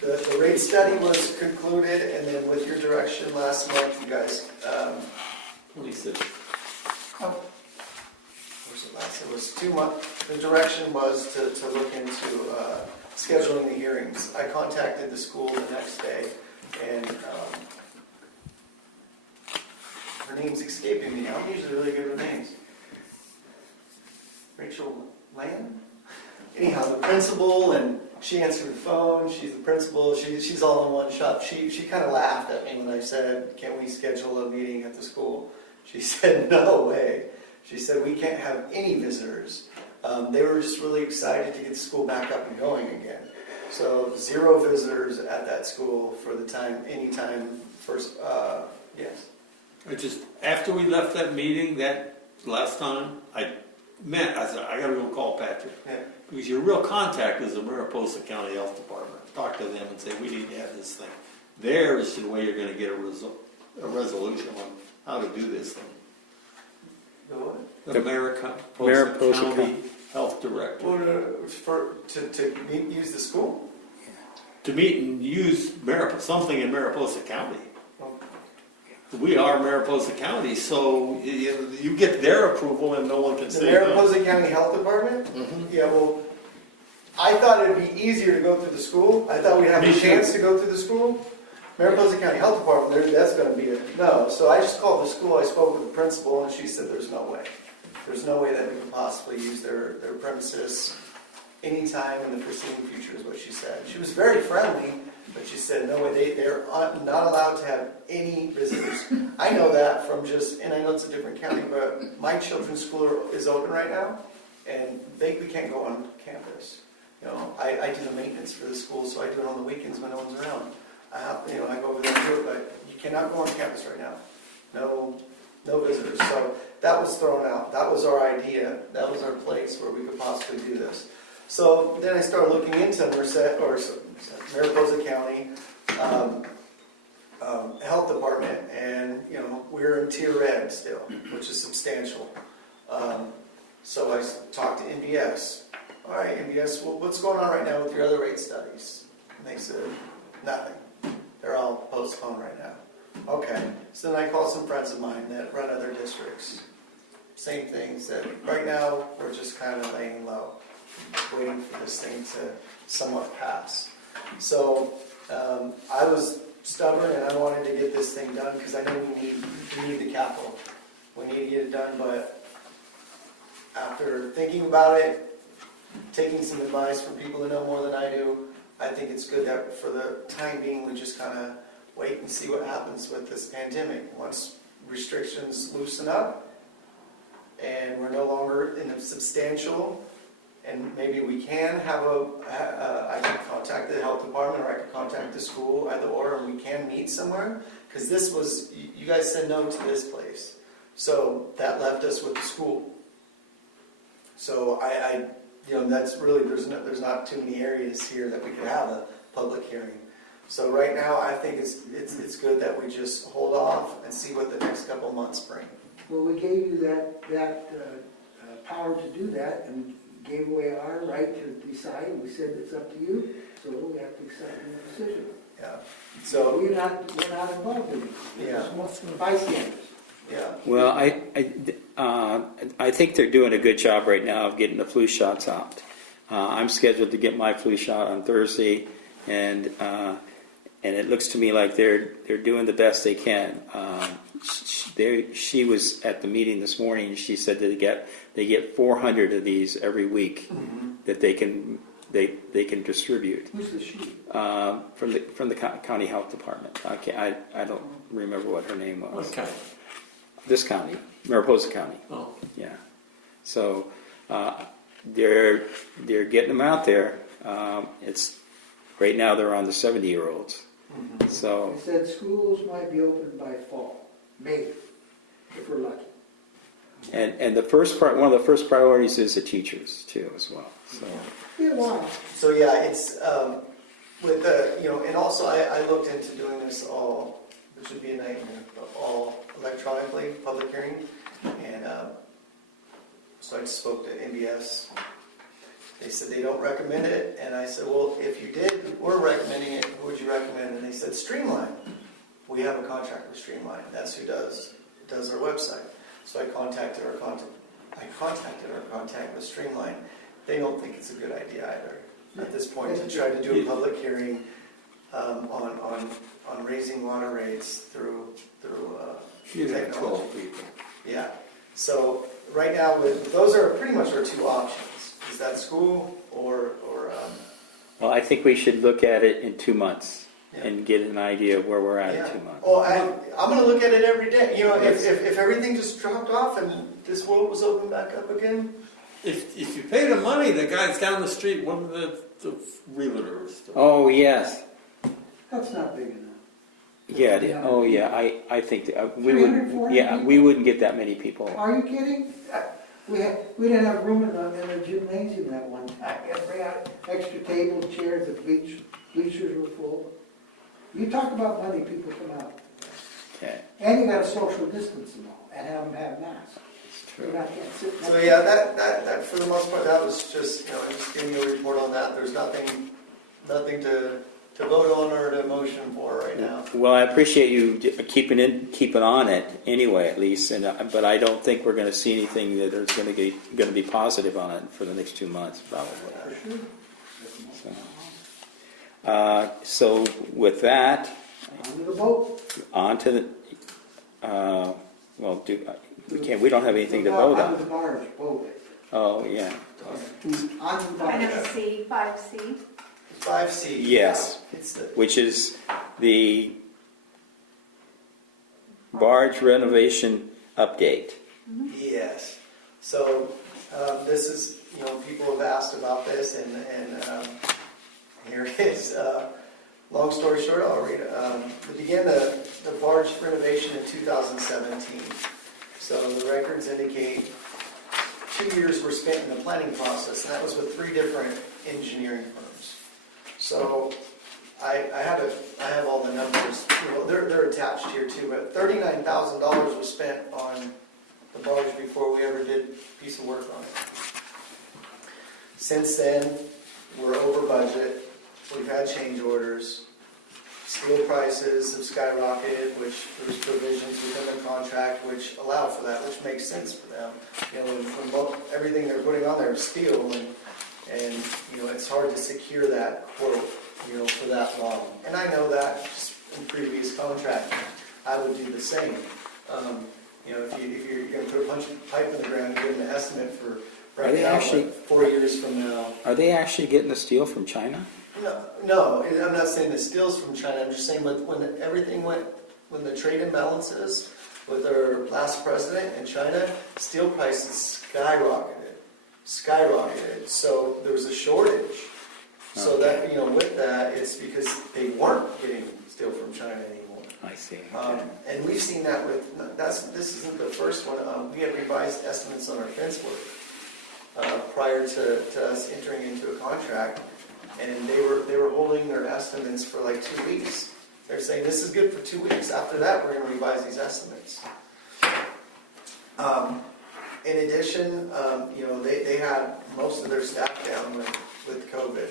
the rate study was concluded, and then with your direction last month, you guys, 26. where's it last? It was 2 months. The direction was to look into scheduling the hearings. I contacted the school the next day, and her name's escaping me. I'm usually really good with names. Rachel Land? Anyhow, the principal, and she answered the phone. She's the principal. She's all in one shop. She kind of laughed at me when I said, "Can we schedule a meeting at the school?" She said, "No way." She said, "We can't have any visitors." They were just really excited to get the school back up and going again. So 0 visitors at that school for the time, anytime first, yes. I just, after we left that meeting that last time, I said, I gotta go call Patrick. Yeah. Because your real contact is the Mariposa County Health Department. Talk to them and say, we need to have this thing. There is the way you're gonna get a resolution on how to do this thing. The what? The Mariposa Mariposa County Health Director. Well, to use the school? To meet and use something in Mariposa County. We are Mariposa County, so you get their approval and no one can The say no. Mariposa County Health Department? Yeah, well, I thought it'd be easier to go through the school. I thought we'd have Me a too. chance to go through the school. Mariposa County Health Department, that's gonna be a no. So I just called the school, I spoke with the principal, and she said there's no way. There's no way that we can possibly use their premises anytime in the foreseeable future, is what she said. She was very friendly, but she said, no way, they're not allowed to have any visitors. I know that from just, and I know it's a different county, but my children's school is open right now, and we can't go on campus. You know, I do the maintenance for the school, so I do it on the weekends when no one's around. I go over there and do it, but you cannot go on campus right now. No visitors. So that was thrown out. That was our idea. That was our place where we could possibly do this. So then I started looking into Mariposa County Health Department, and we're in tier red still, which is substantial. So I talked to NBS. All right, NBS, well, what's going on right now with your other rate studies? And they said, nothing. They're all postponed right now. Okay, so then I called some friends of mine that run other districts. Same thing, said, right now, we're just kind of laying low, waiting for this thing to somewhat pass. So I was stubborn, and I wanted to get this thing done because I know we need the capital. We need to get it done, but after thinking about it, taking some advice from people who know more than I do, I I think it's good that for the time being, we just kind of wait and see what happens with this pandemic. Once restrictions loosen up and we're no longer in a substantial, and maybe we can have I can contact the health department or I can contact the school, either or, and we can meet somewhere. Because this was, you guys said no to this place. So that left us with the school. So that's really, there's not too many areas here that we could have a public hearing. So right now, I think it's good that we just hold off and see what the next couple of months bring. Well, we gave you that power to do that and gave away our right to decide. We said it's up to you, so we have to accept the decision. Yeah. So We're not involved in it. Yeah. We're just bystanders. yeah. Well, I think they're doing a good job right now of getting the flu shots out. I'm scheduled to get my flu shot on Thursday, and it looks to me like they're doing the best they can. She was at the meeting this morning. She said that they get 400 of these every week that they can distribute. Who's the she? From the county health department. I don't remember what her name was. What kind? This county, Mariposa County. Oh, Yeah. So they're getting them out there. It's right now they're on the 70-year-olds. So They said schools might be open by fall, maybe, if we're lucky. and one of the first priorities is the teachers too as well. So Yeah, wow. So yeah, it's with the and also I looked into doing this all, which would be a nightmare, all electronically, public hearing, and so I just spoke to NBS. They said they don't recommend it, and I said, well, if you were recommending it, who would you recommend? And they said Streamline. We have a contract with Streamline. That's who does our website. So I contacted our contact with Streamline. They don't think it's a good idea either at this point to try to do a public hearing on raising water rates through you have technology. 12 people. Yeah. So right now, those are pretty much our two options. Is that school or well, I think we should look at it in 2 months Yeah. and get an idea of where we're at yeah. in 2 months. Well, I'm going to look at it every day. If everything just dropped off and this world was open back up again. If you pay the money, the guys down the street, one of the realtors. Oh yes, That's not big enough. yeah. Oh yeah. I think that, we 300, would. Yeah, 400 we wouldn't get that many people. Are you kidding? We didn't have room in the gymnasium that one time. We had to bring out extra tables, chairs, the bleachers were full. You talk about money, people come out. Okay. And you got to social distance them all and have them have masks. True. You're not getting sit So yeah, that for the most part, that was just just giving you a report on that. There's nothing to vote on or to motion for right now. Well, I appreciate you keeping on it anyway, at least. But I don't think we're going to see anything that is going to be positive on it for the next 2 months, probably. for sure. So with that, On the boat. on to the. Well, we can't. We don't have anything to vote On on. the barge, boat. Oh yeah. On the barge. Item C, 5C. 5C. Yes. Yeah, it's the Which is the barge renovation update. Yes. So this is, people have asked about this, and here it is. Long story short, I'll read it. We began the barge renovation in 2017. So the records indicate 2 years were spent in the planning process, and that was with 3 different engineering firms. So I have all the numbers. They're attached here too. But $39,000 was spent on the barge before we ever did a piece of work on it. Since then, we're over budget. We've had change orders. Steel prices have skyrocketed, which there's provisions within the contract which allow for that, which makes sense for them. From everything they're putting on there is steel, and it's hard to secure that quote, for that long. And I know that just in previous contracts, I would do the same. If you're going to put a bunch of pipe in the ground, you give them an estimate for Are they actually 4 years from now. Are they actually getting the steel from China? No, I'm not saying it steals from China, I'm just saying when everything went, when the trade imbalances with our last president in China, steel prices skyrocketed. So there was a shortage. So that, with that, it's because they weren't getting steel from China anymore. I see. And we've seen that this isn't the first one. We had revised estimates on our fence work prior to us entering into a contract, and they were holding their estimates for like 2 weeks. They're saying this is good for 2 weeks. After that, we're going to revise these estimates. In addition, they had most of their staff down with COVID.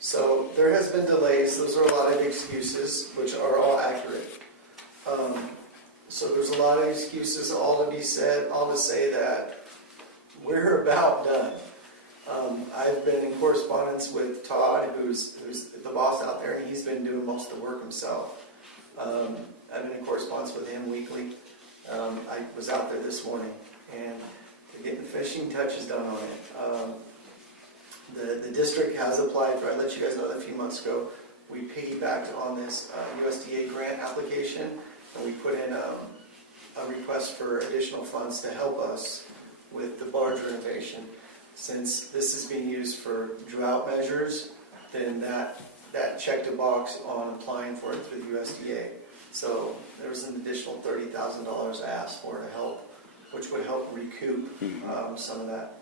So there has been delays. Those are a lot of excuses, which are all accurate. So there's a lot of excuses, all to say that we're about done. I've been in correspondence with Todd, who's the boss out there, and he's been doing most of the work himself. I've been in correspondence with him weekly. I was out there this morning, and they're getting finishing touches done on it. The district has applied for, I let you guys know that a few months ago, we piggybacked on this USDA grant application, and we put in a request for additional funds to help us with the barge renovation. Since this is being used for drought measures, then that checked a box on applying for it through the USDA. So there was an additional $30,000 asked for to help, which would help recoup some of that.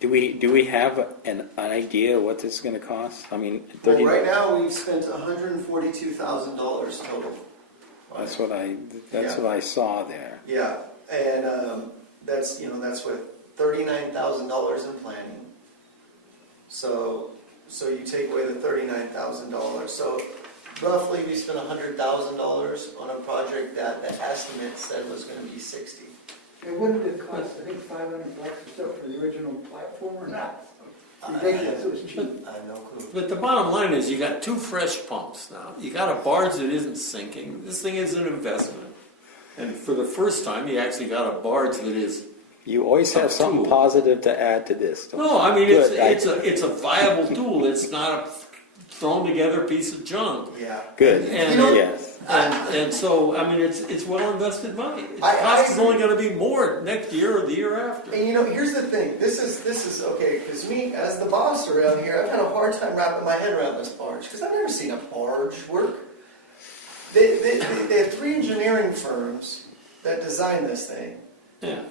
Do we have an idea what this is going to cost? I mean, Well, right now we've spent $142,000 total. That's what I saw there. Yeah, and that's with $39,000 in planning. So you take away the $39,000. So roughly we spent $100,000 on a project that the estimate said was going to be $60,000. And what did it cost? I think $500 or so for the original platform or not? Ridiculous, it was cheap. I have no clue. But the bottom line is you got 2 fresh pumps now. You got a barge that isn't sinking. This thing is an investment. And for the first time, you actually got a barge that is... You always have something tool. positive to add to this. don't No, you? I mean, Good. it's a viable tool. It's not a thrown together piece of junk. Yeah. Good. And, Yes. and so, I mean, it's well invested money. The I cost is agree. only going to be more next year or the year after. And here's the thing. This is okay, because me, as the boss around here, I've had a hard time wrapping my head around this barge, because I've never seen a barge work. They have 3 engineering firms that designed this thing. Yeah.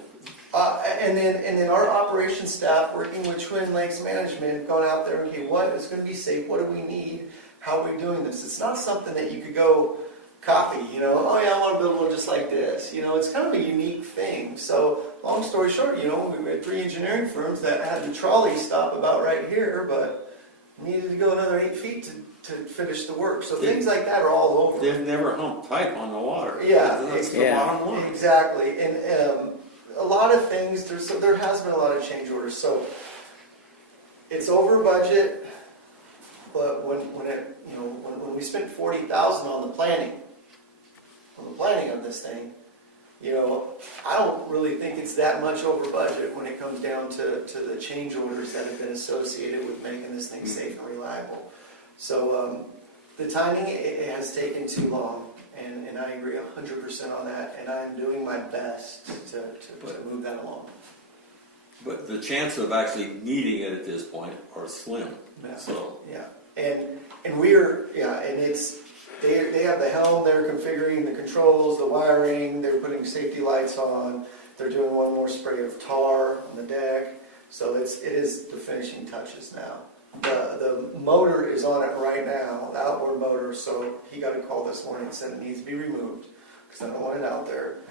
And then our operations staff, working with Twin Lakes Management, gone out there, okay, what is going to be safe? What do we need? How are we doing this? It's not something that you could go copy, oh yeah, I want to build one just like this. It's kind of a unique thing. So, long story short, we had 3 engineering firms that had the trolley stop about right here, but needed to go another 8 feet to finish the work. So things like that are all over. They've never humped pipe on the water. Yeah, That's the yeah. bottom line. Exactly. And a lot of things, there has been a lot of change orders. So it's over budget, but when we spent $40,000 on the planning of this thing, I don't really think it's that much over budget when it comes down to the change orders that have been associated with making this thing safe and reliable. So the timing, it has taken too long. And I agree 100% on that, and I'm doing my best to move that along. But the chance of actually needing it at this point are slim. Yeah. So Yeah, and we're and it's they have the helm. They're configuring the controls, the wiring. They're putting safety lights on. They're doing one more spray of tar on the deck. So it is the finishing touches now. The motor is on it right now, the outboard motor, so he got a call this morning and said it needs to be removed, because I don't want it out there,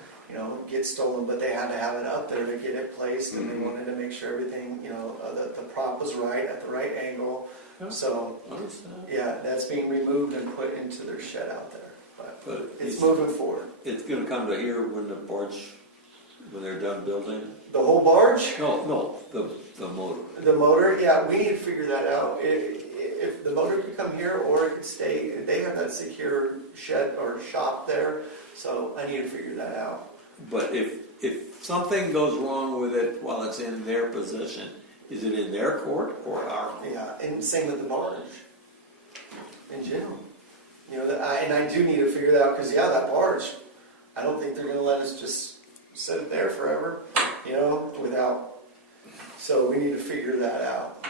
get stolen, but they had to have it up there to get it placed, and they wanted to make sure everything, the prop was right, at the right angle, so, understand. yeah, that's being removed and put into their shed out there, But it's moving forward. It's going to come to here when the barge, when they're done building it? The whole barge? No, the motor. The motor, yeah, we need to figure that out. If the motor could come here or it could stay, they have that secure shed or shop there, so I need to figure that out. But if something goes wrong with it while it's in their possession, Is it in their court or our court? Yeah, and same with the barge, in general. You know, and I do need to figure that out, because yeah, that barge, I don't think they're gonna let us just set it there forever, you know, without, so we need to figure that out.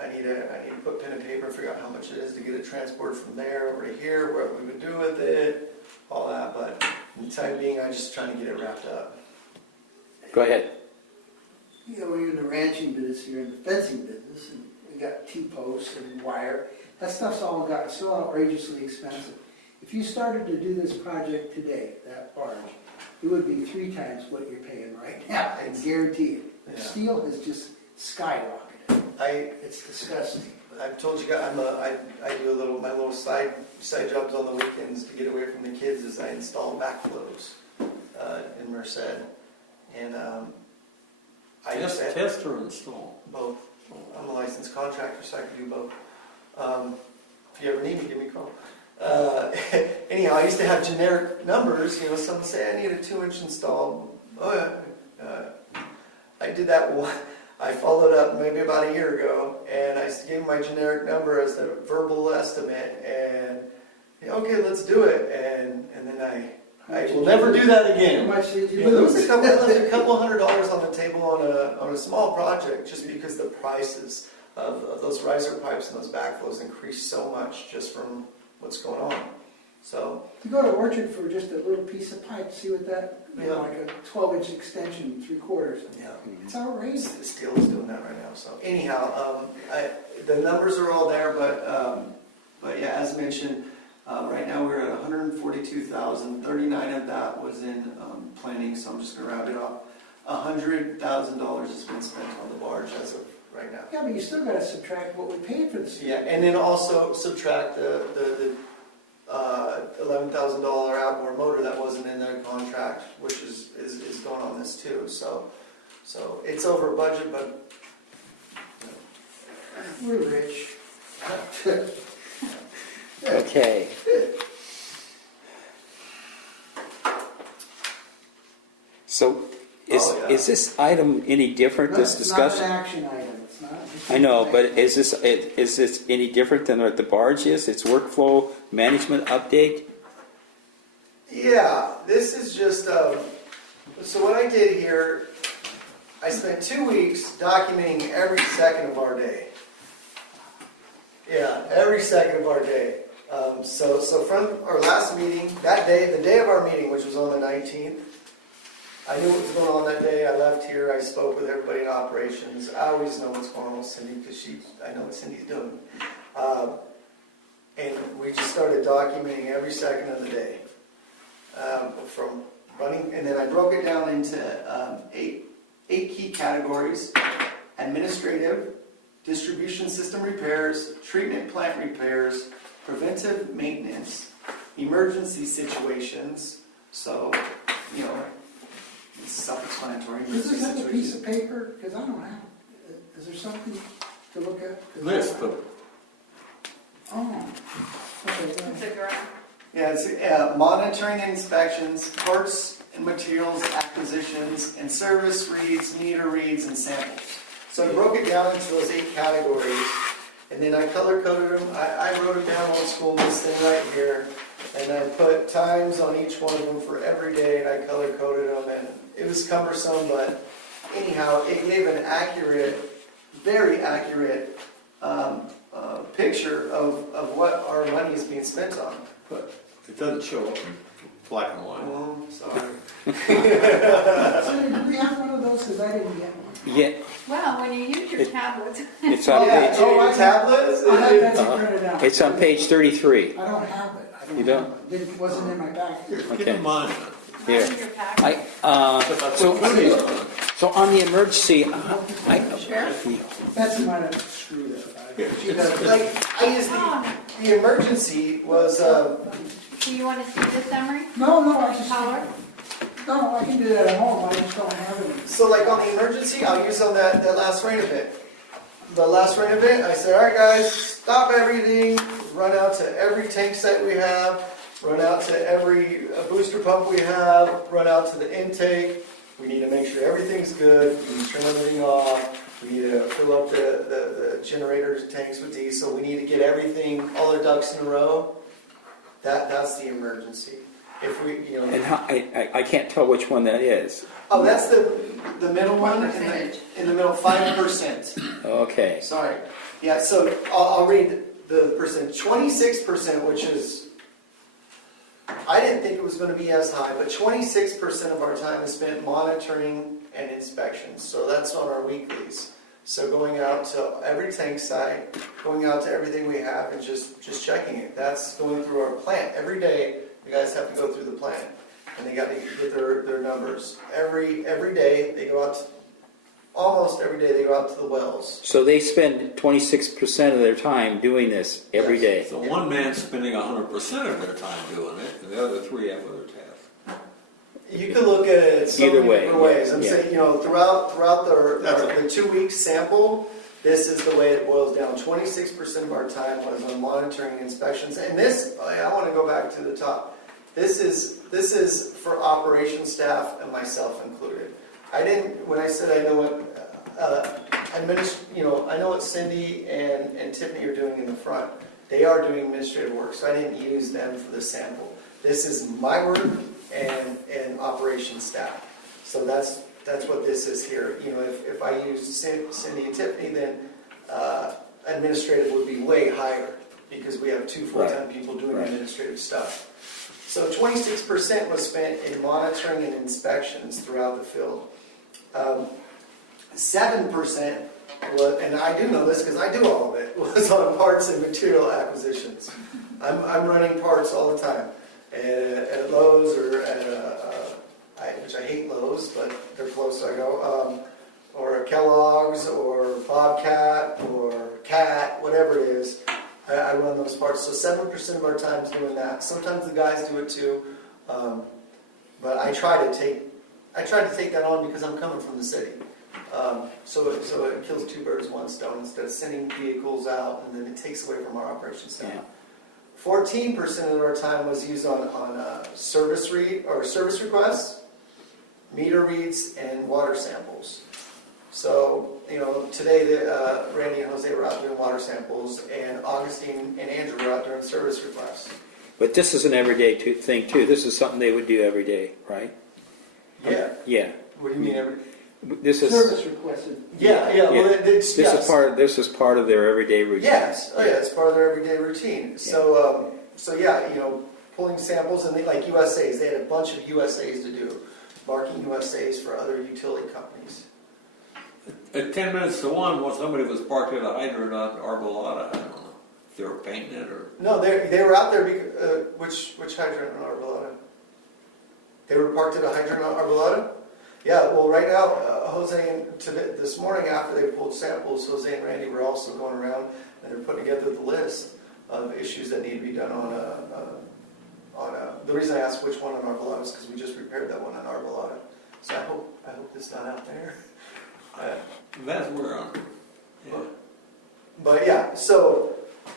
I need to put pen and paper and figure out how much it is to get it transported from there over to here, what we would do with it, all that, but in the time being, I'm just trying to get it wrapped up. Go ahead. You know, when you're in the ranching business, you're in the fencing business, and we got T-posts and wire. That stuff's all got so outrageously expensive. If you started to do this project today, that barge, it would be 3 times what you're paying right now, I guarantee it. Yeah. Steel has just skyrocketed. It's disgusting. I've told you guys, I do my little side jobs on the weekends to get away from the kids, is I install backflows in Merced. And I just Test or install? both. I'm a licensed contractor, so I can do both. If you ever need me, give me a call. Anyhow, I used to have generic numbers. You know, some say I need a 2-inch install. Oh yeah. I did that one. I followed up maybe about a year ago, and I gave my generic number as the verbal estimate, and okay, let's do it. And then I will never do that again. How much did you You know, there was lose? I left a couple $100 on the table on a small project, just because the prices of those riser pipes and those backflows increased so much just from what's going on. So You go to Orchard for just a little piece of pipe, see what that, you know, Yeah. like a 12-inch extension, 3/4. yeah. It's outrageous. The steel is doing that right now. So anyhow, the numbers are all there, but yeah, as mentioned, right now we're at 142,000. 39 of that was in planning, so I'm just going to round it off. $100,000 has been spent on the barge as of right now. Yeah, but you still gotta subtract what we paid for the steel. Yeah, and then also subtract the $11,000 outboard motor that wasn't in their contract, which is going on this too. So it's over budget, but We're rich. Okay. So, is this item any different, this It's not discussion? an action item, it's not. it's I know, just- but is this any different than what the barge is? It's workflow management update? yeah, this is just, so what I did here, I spent 2 weeks documenting every second of our day. Yeah, every second of our day. So from our last meeting, that day, the day of our meeting, which was on the 19th, I knew what was going on that day. I left here, I spoke with everybody in operations. I always know what's going on with Cindy, because I know what Cindy's doing. And we just started documenting every second of the day. From running, and then I broke it down into eight key categories: administrative, distribution system repairs, treatment plant repairs, preventive maintenance, emergency situations. So, you know, it's self-explanatory. Does Emergency this have a piece situations. of paper? Because I don't have it. Is there something to look at? 'Cause I List don't- of, Oh, okay, go It's ahead. a graph. Yeah, it's monitoring and inspections, parts and materials acquisitions, and service reads, meter reads, and samples. So I broke it down into those 8 categories, and then I color-coded them. I wrote them down old school, this thing right here, and I put times on each one of them for every day, and I color-coded them, and it was cumbersome, but anyhow, it gave an accurate, very accurate picture of what our money is being spent on. but it doesn't show up in black and white. Oh, sorry. So do we have one of those? Because I didn't get one. Yeah, Well, when you use your tablets, it's on Yeah, page, oh, I- tablets? I have that printed out. it's on page 33. I don't have it. I You don't? have it. It wasn't in my packet. Here, Okay. give them mine. Here. in your packet. So on the emergency, That's mine that screwed up. She does, like, I used the emergency was, Do you want to see the summary? No, I just, Color? no, I can do that at home. I just don't have it. so like on the emergency, I'll use on that last rain event. The last rain event, I said, all right guys, stop everything, run out to every tank set we have, run out to every booster pump we have, run out to the intake, We need to make sure everything's good, we need to turn everything off, we need to fill up the generator tanks with diesel, we need to get everything, all our ducks in a row. That's the emergency. If we, you know. And how, I can't tell which one that is. Oh, that's the middle one, percentage? in the middle, 5%. Okay. Sorry. Yeah, so I'll read the percent. 26%, which is, I didn't think it was going to be as high, but 26% of our time is spent monitoring and inspections. So that's on our weeklies. So going out to every tank site, going out to everything we have and just checking it. That's going through our plant. Every day, you guys have to go through the plant. And they got to get their numbers. Every day, they go out, almost every day, they go out to the wells. So they spend 26% of their time doing this every day. So one man's spending 100% of their time doing it, and the other three have other tasks. You can look at it so Either many way, different ways. I'm yeah. saying, throughout the 2 week sample, this is the way it boils down. 26% of our time was on monitoring and inspections. And this, I want to go back to the top. This is for operations staff and myself included. When I said I know what, I know what Cindy and Tiffany are doing in the front. They are doing administrative work, so I didn't use them for the sample. This is my work and operations staff. So that's what this is here. If I use Cindy and Tiffany, then administrative would be way higher because we have 2 full-time people doing administrative stuff. So 26% was spent in monitoring and inspections throughout the field. 7% was, and I do know this because I do all of it, was on parts and material acquisitions. I'm running parts all the time. At Lowe's or which I hate Lowe's, but they're close, so I go, or Kellogg's or Bobcat or Cat, whatever it is, I run those parts. So 7% of our time is doing that. Sometimes the guys do it too, but I try to take that on because I'm coming from the city. So it kills 2 birds, 1 stone. Instead of sending vehicles out, and then it takes away from our operations staff. Yeah. 14% of our time was used on service requests, meter reads, and water samples. So, today Randy and Jose were out doing water samples, and Augustine and Andrew were out doing service requests. But this is an everyday thing too. This is something they would do every day, right? Yeah. Yeah. What do you mean This is Service requested. Yeah. Well, it's this is part. This is part of their everyday routine. Yes. Oh, yeah. It's part of their everyday routine. So, pulling samples and like USAs, they had a bunch of USAs to do, marking USAs for other utility companies. At 10 minutes to 1, well, somebody was parked at a hydrant on Arbolada. I don't know if they were painting it or. No, they were out there. Which hydrant on Arbolada? They were parked at a hydrant on Arbolada. Yeah. Well, right now, Jose this morning after they pulled samples, Jose and Randy were also going around and they're putting together the list of issues that need to be done on the reason I asked which one on Arbolada is because we just repaired that one on Arbolada. So I hope it's not out there. That's where I'm. Yeah. But yeah, so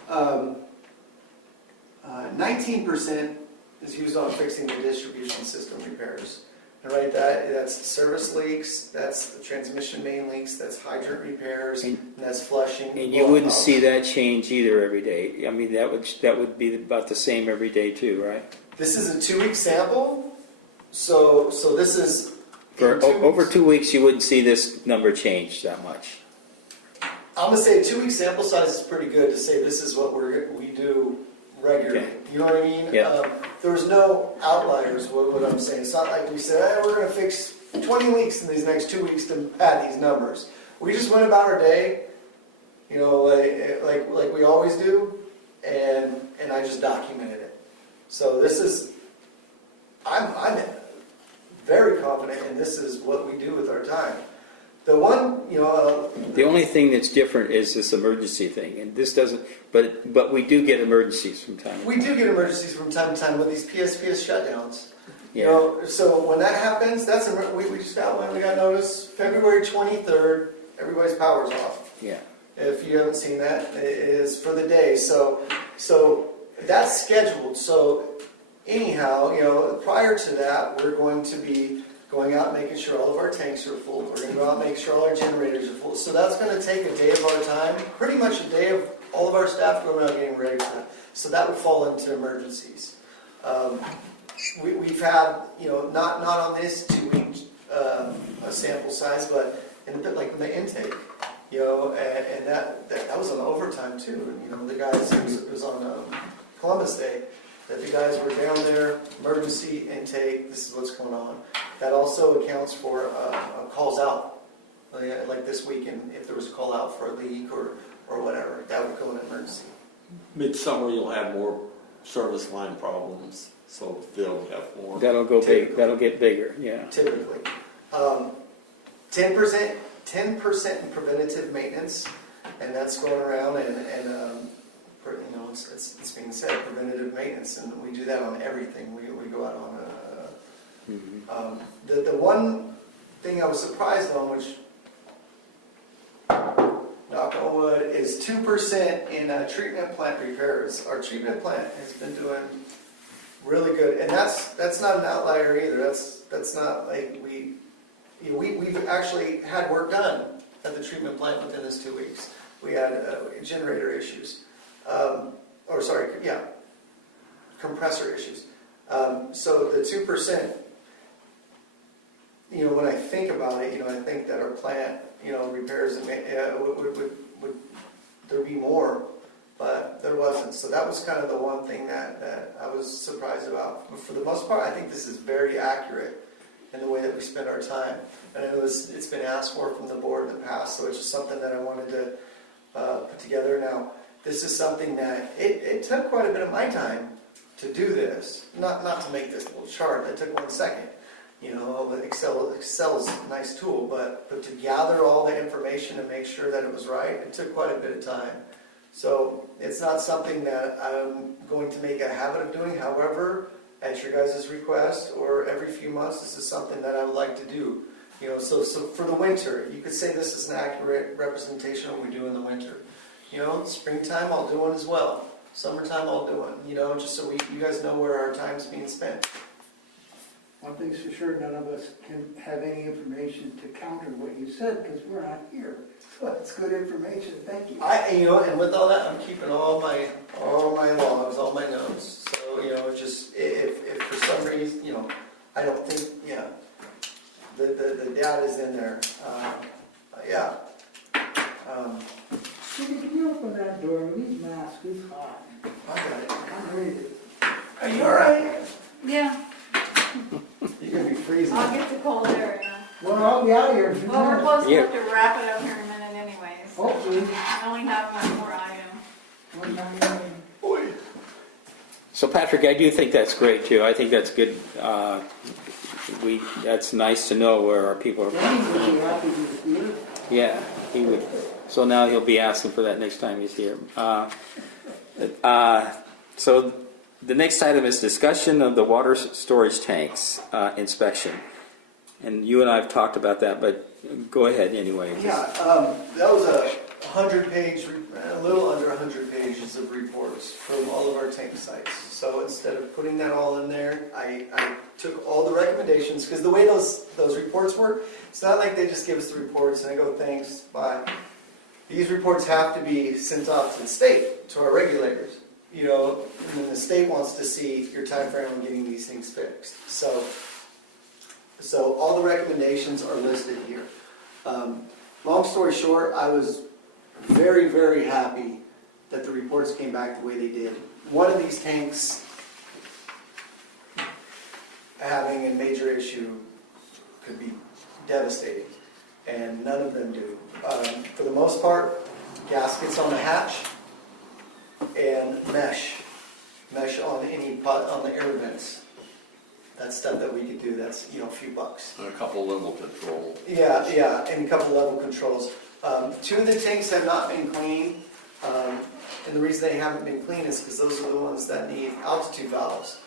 19% is used on fixing the distribution system repairs. And right, that's service leaks, that's the transmission main leaks, that's hydrant repairs, and that's flushing. And you wouldn't see that change either every day. I mean, that would be about the same every day too, right? This is a 2 week sample, so this is For in 2 over weeks. 2 weeks, you wouldn't see this number change that much. I'm gonna say a 2 week sample size is pretty good to say this is what we do regularly. Okay. You know what I mean? Yeah. There's no outliers. What I'm saying, it's not like we said, hey, we're gonna fix 20 leaks in these next 2 weeks to pad these numbers. We just went about our day, like we always do, and I just documented it. So this is, I'm very confident, and this is what we do with our time. The one, The only thing that's different is this emergency thing, and this doesn't. But we do get emergencies from time to time. we do get emergencies from time to time with these PSPS shutdowns. Yeah. So when that happens, we just got one. We got notice February 23rd. Everybody's power's off. Yeah. If you haven't seen that, it is for the day. So that's scheduled. So anyhow, prior to that, we're going to be going out and making sure all of our tanks are full. We're gonna go out and make sure all our generators are full. So that's gonna take a day of our time, pretty much a day of all of our staff going out getting ready for that. So that would fall into emergencies. We've had, not on this 2-week sample size, but in a bit like in the intake, and that was on overtime too. The guys, it was on Columbus Day, that the guys were down there, emergency intake, this is what's going on. That also accounts for calls out, like this weekend, if there was a call out for a leak or whatever, that would go in emergency. Midsummer, you'll have more service line problems, so they'll have more. That'll go big. That'll get bigger. Yeah. Typically. 10% in preventative maintenance, and that's going around and it's being said, preventative maintenance, and we do that on everything. We go out on the one thing I was surprised on, which, knock on wood, is 2% in treatment plant repairs. Our treatment plant has been doing really good, and that's not an outlier either. That's not like we've actually had work done at the treatment plant within this 2 weeks. We had generator issues, compressor issues. So the 2%, when I think about it, I think that our plant, repairs and would there be more, but there wasn't. So that was kind of the one thing that I was surprised about. But for the most part, I think this is very accurate in the way that we spend our time. And it's been asked for from the board in the past, so it's just something that I wanted to put together. Now, this is something that it took quite a bit of my time to do this. Not to make this little chart. That took 1 second. Excel is a nice tool, but to gather all the information and make sure that it was right, it took quite a bit of time. So it's not something that I'm going to make a habit of doing. However, at your guys' request or every few months, this is something that I would like to do. So for the winter, you could say this is an accurate representation of what we do in the winter. Springtime I'll do one as well. Summertime I'll do one. Just so you guys know where our time's being spent. One thing's for sure, none of us can have any information to counter what you said, because we're not here. So it's good information, thank you. And with all that, I'm keeping all my logs, all my notes. So, just if for some reason, I don't think, the data's in there. Can you open that door? We need masks, it's hot. I got it. I'm ready to. Are you alright? Yeah, You're going to be freezing. I'll get the cold air, Well, I'll be out of here in a few Well, we're minutes. close enough to wrap it up here in a minute anyways. Hopefully. I only have one more item. 199. Boy. So Patrick, I do think that's great too. I think that's good. That's nice to know where our people are. Danny would be happy to see you. Yeah, he would. So now he'll be asking for that next time he's here. So the next item is discussion of the water storage tanks inspection. And you and I have talked about that, but go ahead anyway. Yeah, that was a 100-page, a little under 100 pages of reports from all of our tank sites. So instead of putting that all in there, I took all the recommendations, because the way those reports work, it's not like they just give us the reports and I go, thanks, bye. These reports have to be sent off to the state, to our regulators. And then the state wants to see your time frame on getting these things fixed. So all the recommendations are listed here. Long story short, I was very, very happy that the reports came back the way they did. One of these tanks having a major issue could be devastating, and none of them do. For the most part, gaskets on the hatch and mesh on on the air vents. That's stuff that we could do. That's a few bucks. And a couple level control. Yeah, and a couple level controls. 2 of the tanks have not been cleaned, and the reason they haven't been cleaned is because those are the ones that need altitude valves.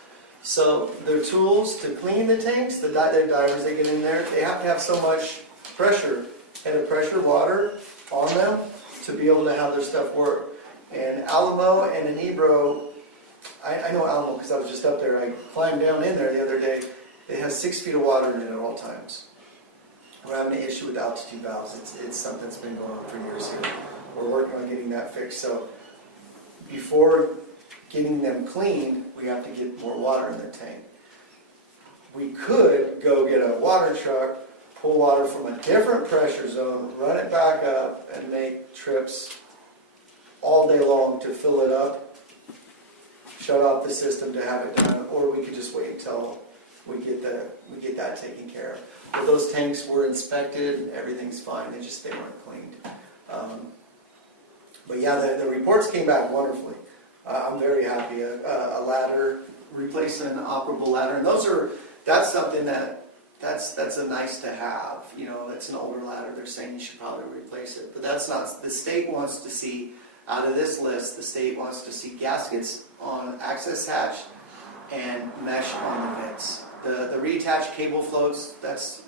So their tools to clean the tanks, their divers they get in there, they have to have so much pressure, head of pressure, water on them to be able to have their stuff work. And Alamo and Enebro, I know Alamo because I was just up there. I climbed down in there the other day, It has 6 feet of water in it at all times. We're having an issue with altitude valves. It's something that's been going on for years here. We're working on getting that fixed. So before getting them cleaned, we have to get more water in their tank. We could go get a water truck, pull water from a different pressure zone, run it back up, and make trips all day long to fill it up, shut off the system to have it done, or we could just wait until we get that taken care of. But those tanks were inspected, everything's fine, they weren't cleaned. But yeah, the reports came back wonderfully. I'm very happy. A ladder, replacing an operable ladder, and that's something that's a nice to have. You know, that's an older ladder. They're saying you should probably replace it, but that's not. The state wants to see, out of this list, the state wants to see gaskets on access hatch and mesh on the vents. The reattached cable floats,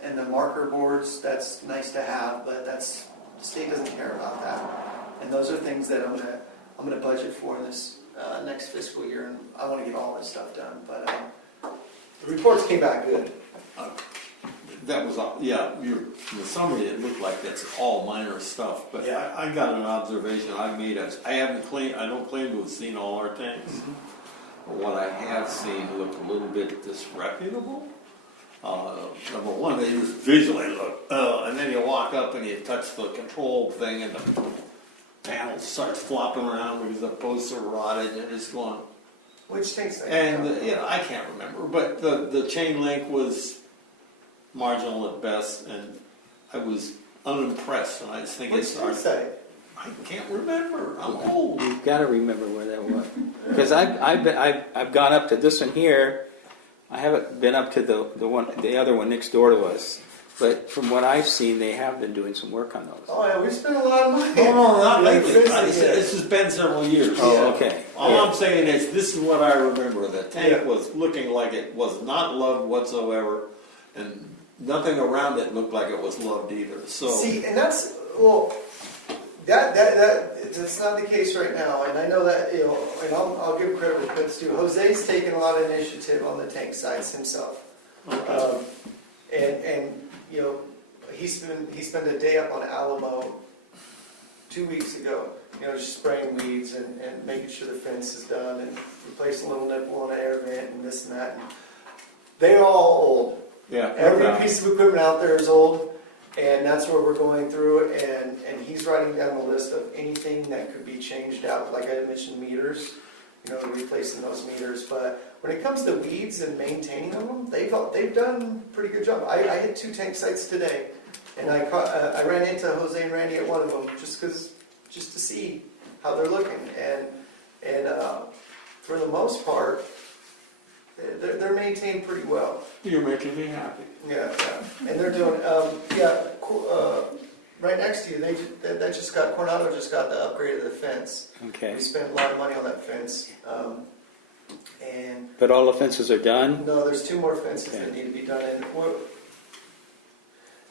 and the marker boards, that's nice to have, but the state doesn't care about that. And those are things that I'm gonna budget for in this next fiscal year, and I want to get all this stuff done. But the reports came back good. That was, yeah, in the summary, it looked like that's all minor stuff, but Yeah. I got an observation I made. I don't claim to have seen all our tanks. Mm-hmm. But what I have seen looked a little bit disreputable. Number one, they just visually look, and then you walk up and you touch the control thing and the panel starts flopping around because the posts are rotted and it's going. Which tanks? And, I can't remember, but the chain link was marginal at best, and I was unimpressed, and I just think Which it's. tank say? I can't remember, I'm old. You've got to remember where that was. Because I've gone up to this one here. I haven't been up to the other one next door to us. But from what I've seen, they have been doing some work on those. Oh yeah, we spent a lot of money. No, not Yeah, lately. fixing This has been several years. Oh, okay. All I'm saying is, this is what I remember. The tank Yeah. was looking like it was not loved whatsoever, and nothing around it looked like it was loved either, so. See, and that's that's not the case right now, and I know that, and I'll give credit where credit's due. Jose's taken a lot of initiative on the tank sides himself. And he spent a day up on Alamo 2 weeks ago, just spraying weeds and making sure the fence is done and replacing a little nipple on an air vent and this and that. And they're all old. Yeah. Every piece of equipment out there is old, and that's where we're going through, and he's writing down a list of anything that could be changed out, like I mentioned, meters, replacing those meters. But when it comes to weeds and maintaining them, they've done a pretty good job. I hit 2 tank sites today, and I ran into Jose and Randy at one of them just to see how they're looking, and for the most part, they're maintained pretty well. You're making me happy. Yeah, and they're doing, right next to you, Coronado just got the upgrade of the fence. Okay. We spent a lot of money on that fence, and But all the fences are done? no, there's 2 more fences that need to be done, and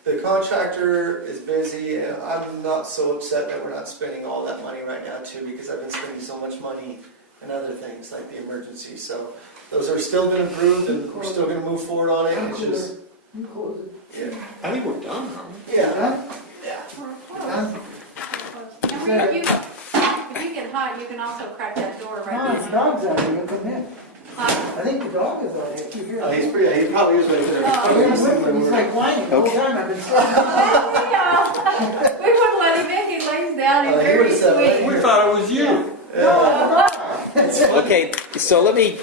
the contractor is busy, and I'm not so upset that we're not spending all that money right now too, because I've been spending so much money and other things like the emergency, so those are still been approved, and we're still gonna move forward on it. It's just, yeah. I think we're done, aren't we? Yeah. And if you get hot, you can also crack that door right The in. dog's out here, come in. Hot. I think the dog is out here, keep hearing. He probably is right there. Oh, He's like whining the whole time I've been sitting. We wouldn't let him in, he lays down, he's He very was, sweet. We thought it was you. Okay, so let me.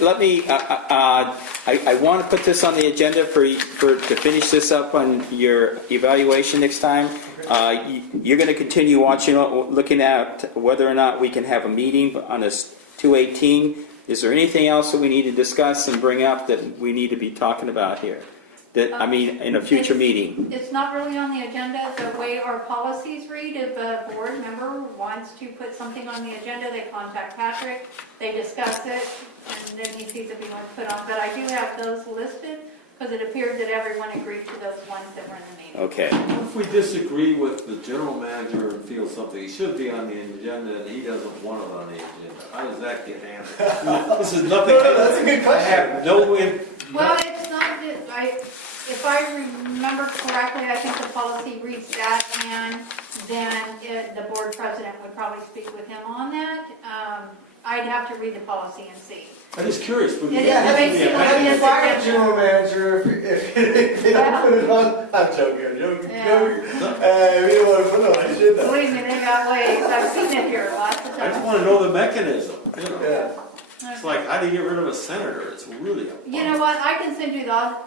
I want to put this on the agenda to finish this up on your evaluation next time. You're going to continue looking at whether or not we can have a meeting on this 218. Is there anything else that we need to discuss and bring up that we need to be talking about here? In a future meeting. It's not really on the agenda. The way our policies read, if a board member wants to put something on the agenda, they contact Patrick, they discuss it, and then he sees if he wants to put on. But I do have those listed, because it appears that everyone agreed to those ones that were in the meeting. Okay. If we disagree with the general manager and feel something should be on the agenda and he doesn't want it on the agenda, how does that get handled? This is nothing. No, that's a good question. I have no. Well, it's not, I if I remember correctly, I think the policy reads that, and then the board president would probably speak with him on that. I'd have to read the policy and see. I'm just curious. Would It you- is basically How do you his fire a agenda. general manager if they don't put it on? I'm joking, I'm joking. Yeah. We don't want to put it on, I should know. Believe me, they got ways. I've seen it here lots of I just times. want to know the mechanism, you know. Yeah. It's like, how do you get rid of a senator? It's really a. You know what, I can send you I'll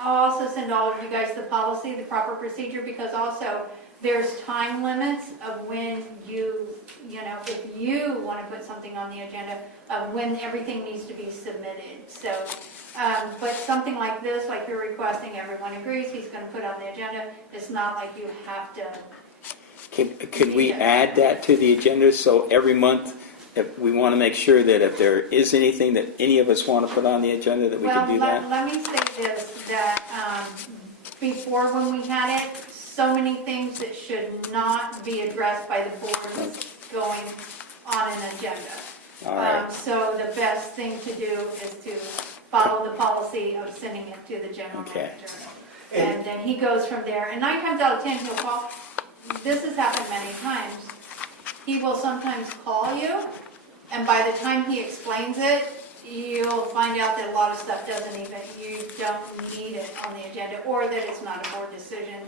also send all of you guys the policy, the proper procedure, because also there's time limits of when you know, if you want to put something on the agenda, of when everything needs to be submitted. So, but something like this, like you're requesting, everyone agrees, he's going to put on the agenda, it's not like you have to. Could we add that to the agenda, so every month, if we want to make sure that if there is anything that any of us want to put on the agenda, that we can do that? Let me say this, that before when we had it, so many things that should not be addressed by the board was going on an agenda. All right. So the best thing to do is to follow the policy of sending it to the general Okay. manager. And then he goes from there, and 9 times out of 10, he'll call, this has happened many times, he will sometimes call you, and by the time he explains it, you'll find out that a lot of stuff you don't need it on the agenda, or that it's not a board decision.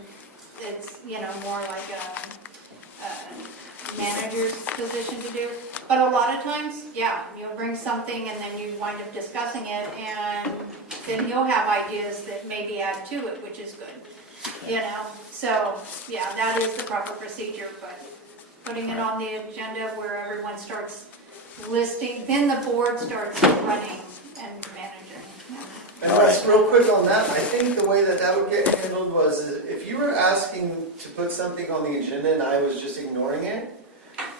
It's, you know, more like a manager's position to do. But a lot of times, yeah, you'll bring something and then you wind up discussing it, and then you'll have ideas that maybe add to it, which is good, you know? So, yeah, that is the proper procedure, but putting it on the agenda where everyone starts listing, then the board starts running and managing. And just real quick on that, I think the way that would get handled was if you were asking to put something on the agenda and I was just ignoring it,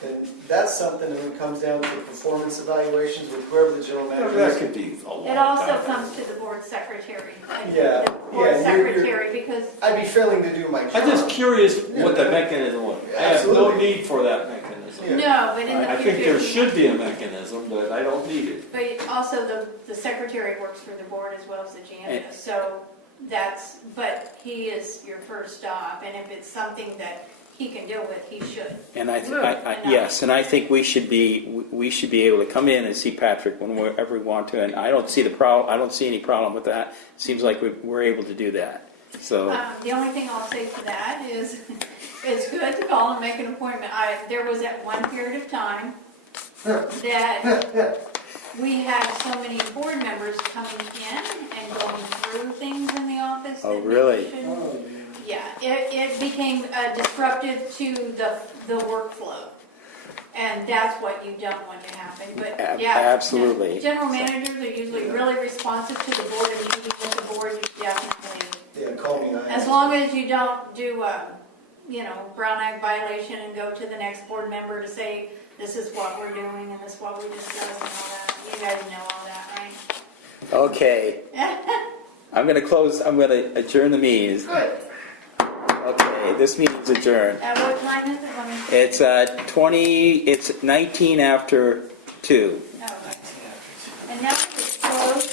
then that's something that comes down to performance evaluations with whoever the general manager That is. could be a long It also time. comes to the board secretary. Yeah, The board yeah, you're- secretary, because I'd be failing to do my job. I'm just curious what the mechanism was. I have no Absolutely. need for that mechanism. Yeah. no, but in the I think future. there should be a mechanism, but I don't need it. But also the secretary works for the board as well as the agenda, so that's, but he is your first stop, and if it's something that he can deal with, he should. And yes, and I think we should be able to come in and see Patrick whenever we want to, and I don't see any problem with that. It seems like we're able to do that. So The only thing I'll say to that is, it's good to call and make an appointment. There was at one period of time that we had so many board members coming in and going through things in the office. Oh, that maybe really? shouldn't. Yeah, it became disruptive to the workflow. And that's what you don't want to happen, but yeah. Absolutely. General managers are usually really responsive to the board and meeting with the board, you definitely. Yeah, call me. As long as you don't do a, Brown Act violation and go to the next board member to say, this is what we're doing and this is what we discussed and all that. You guys know all that, right? okay, I'm going to adjourn the meeting. Good. Okay, this meeting's adjourned. At what time is it? Let me see. It's 19 after 2. Oh, okay. And now it's closed.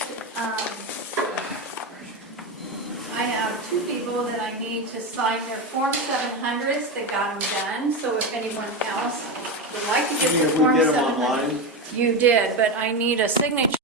I have 2 people that I need to sign their Form 700s that got them done. So if anyone else would like to get the If we Form get them 700. online. You did, but I need a signature.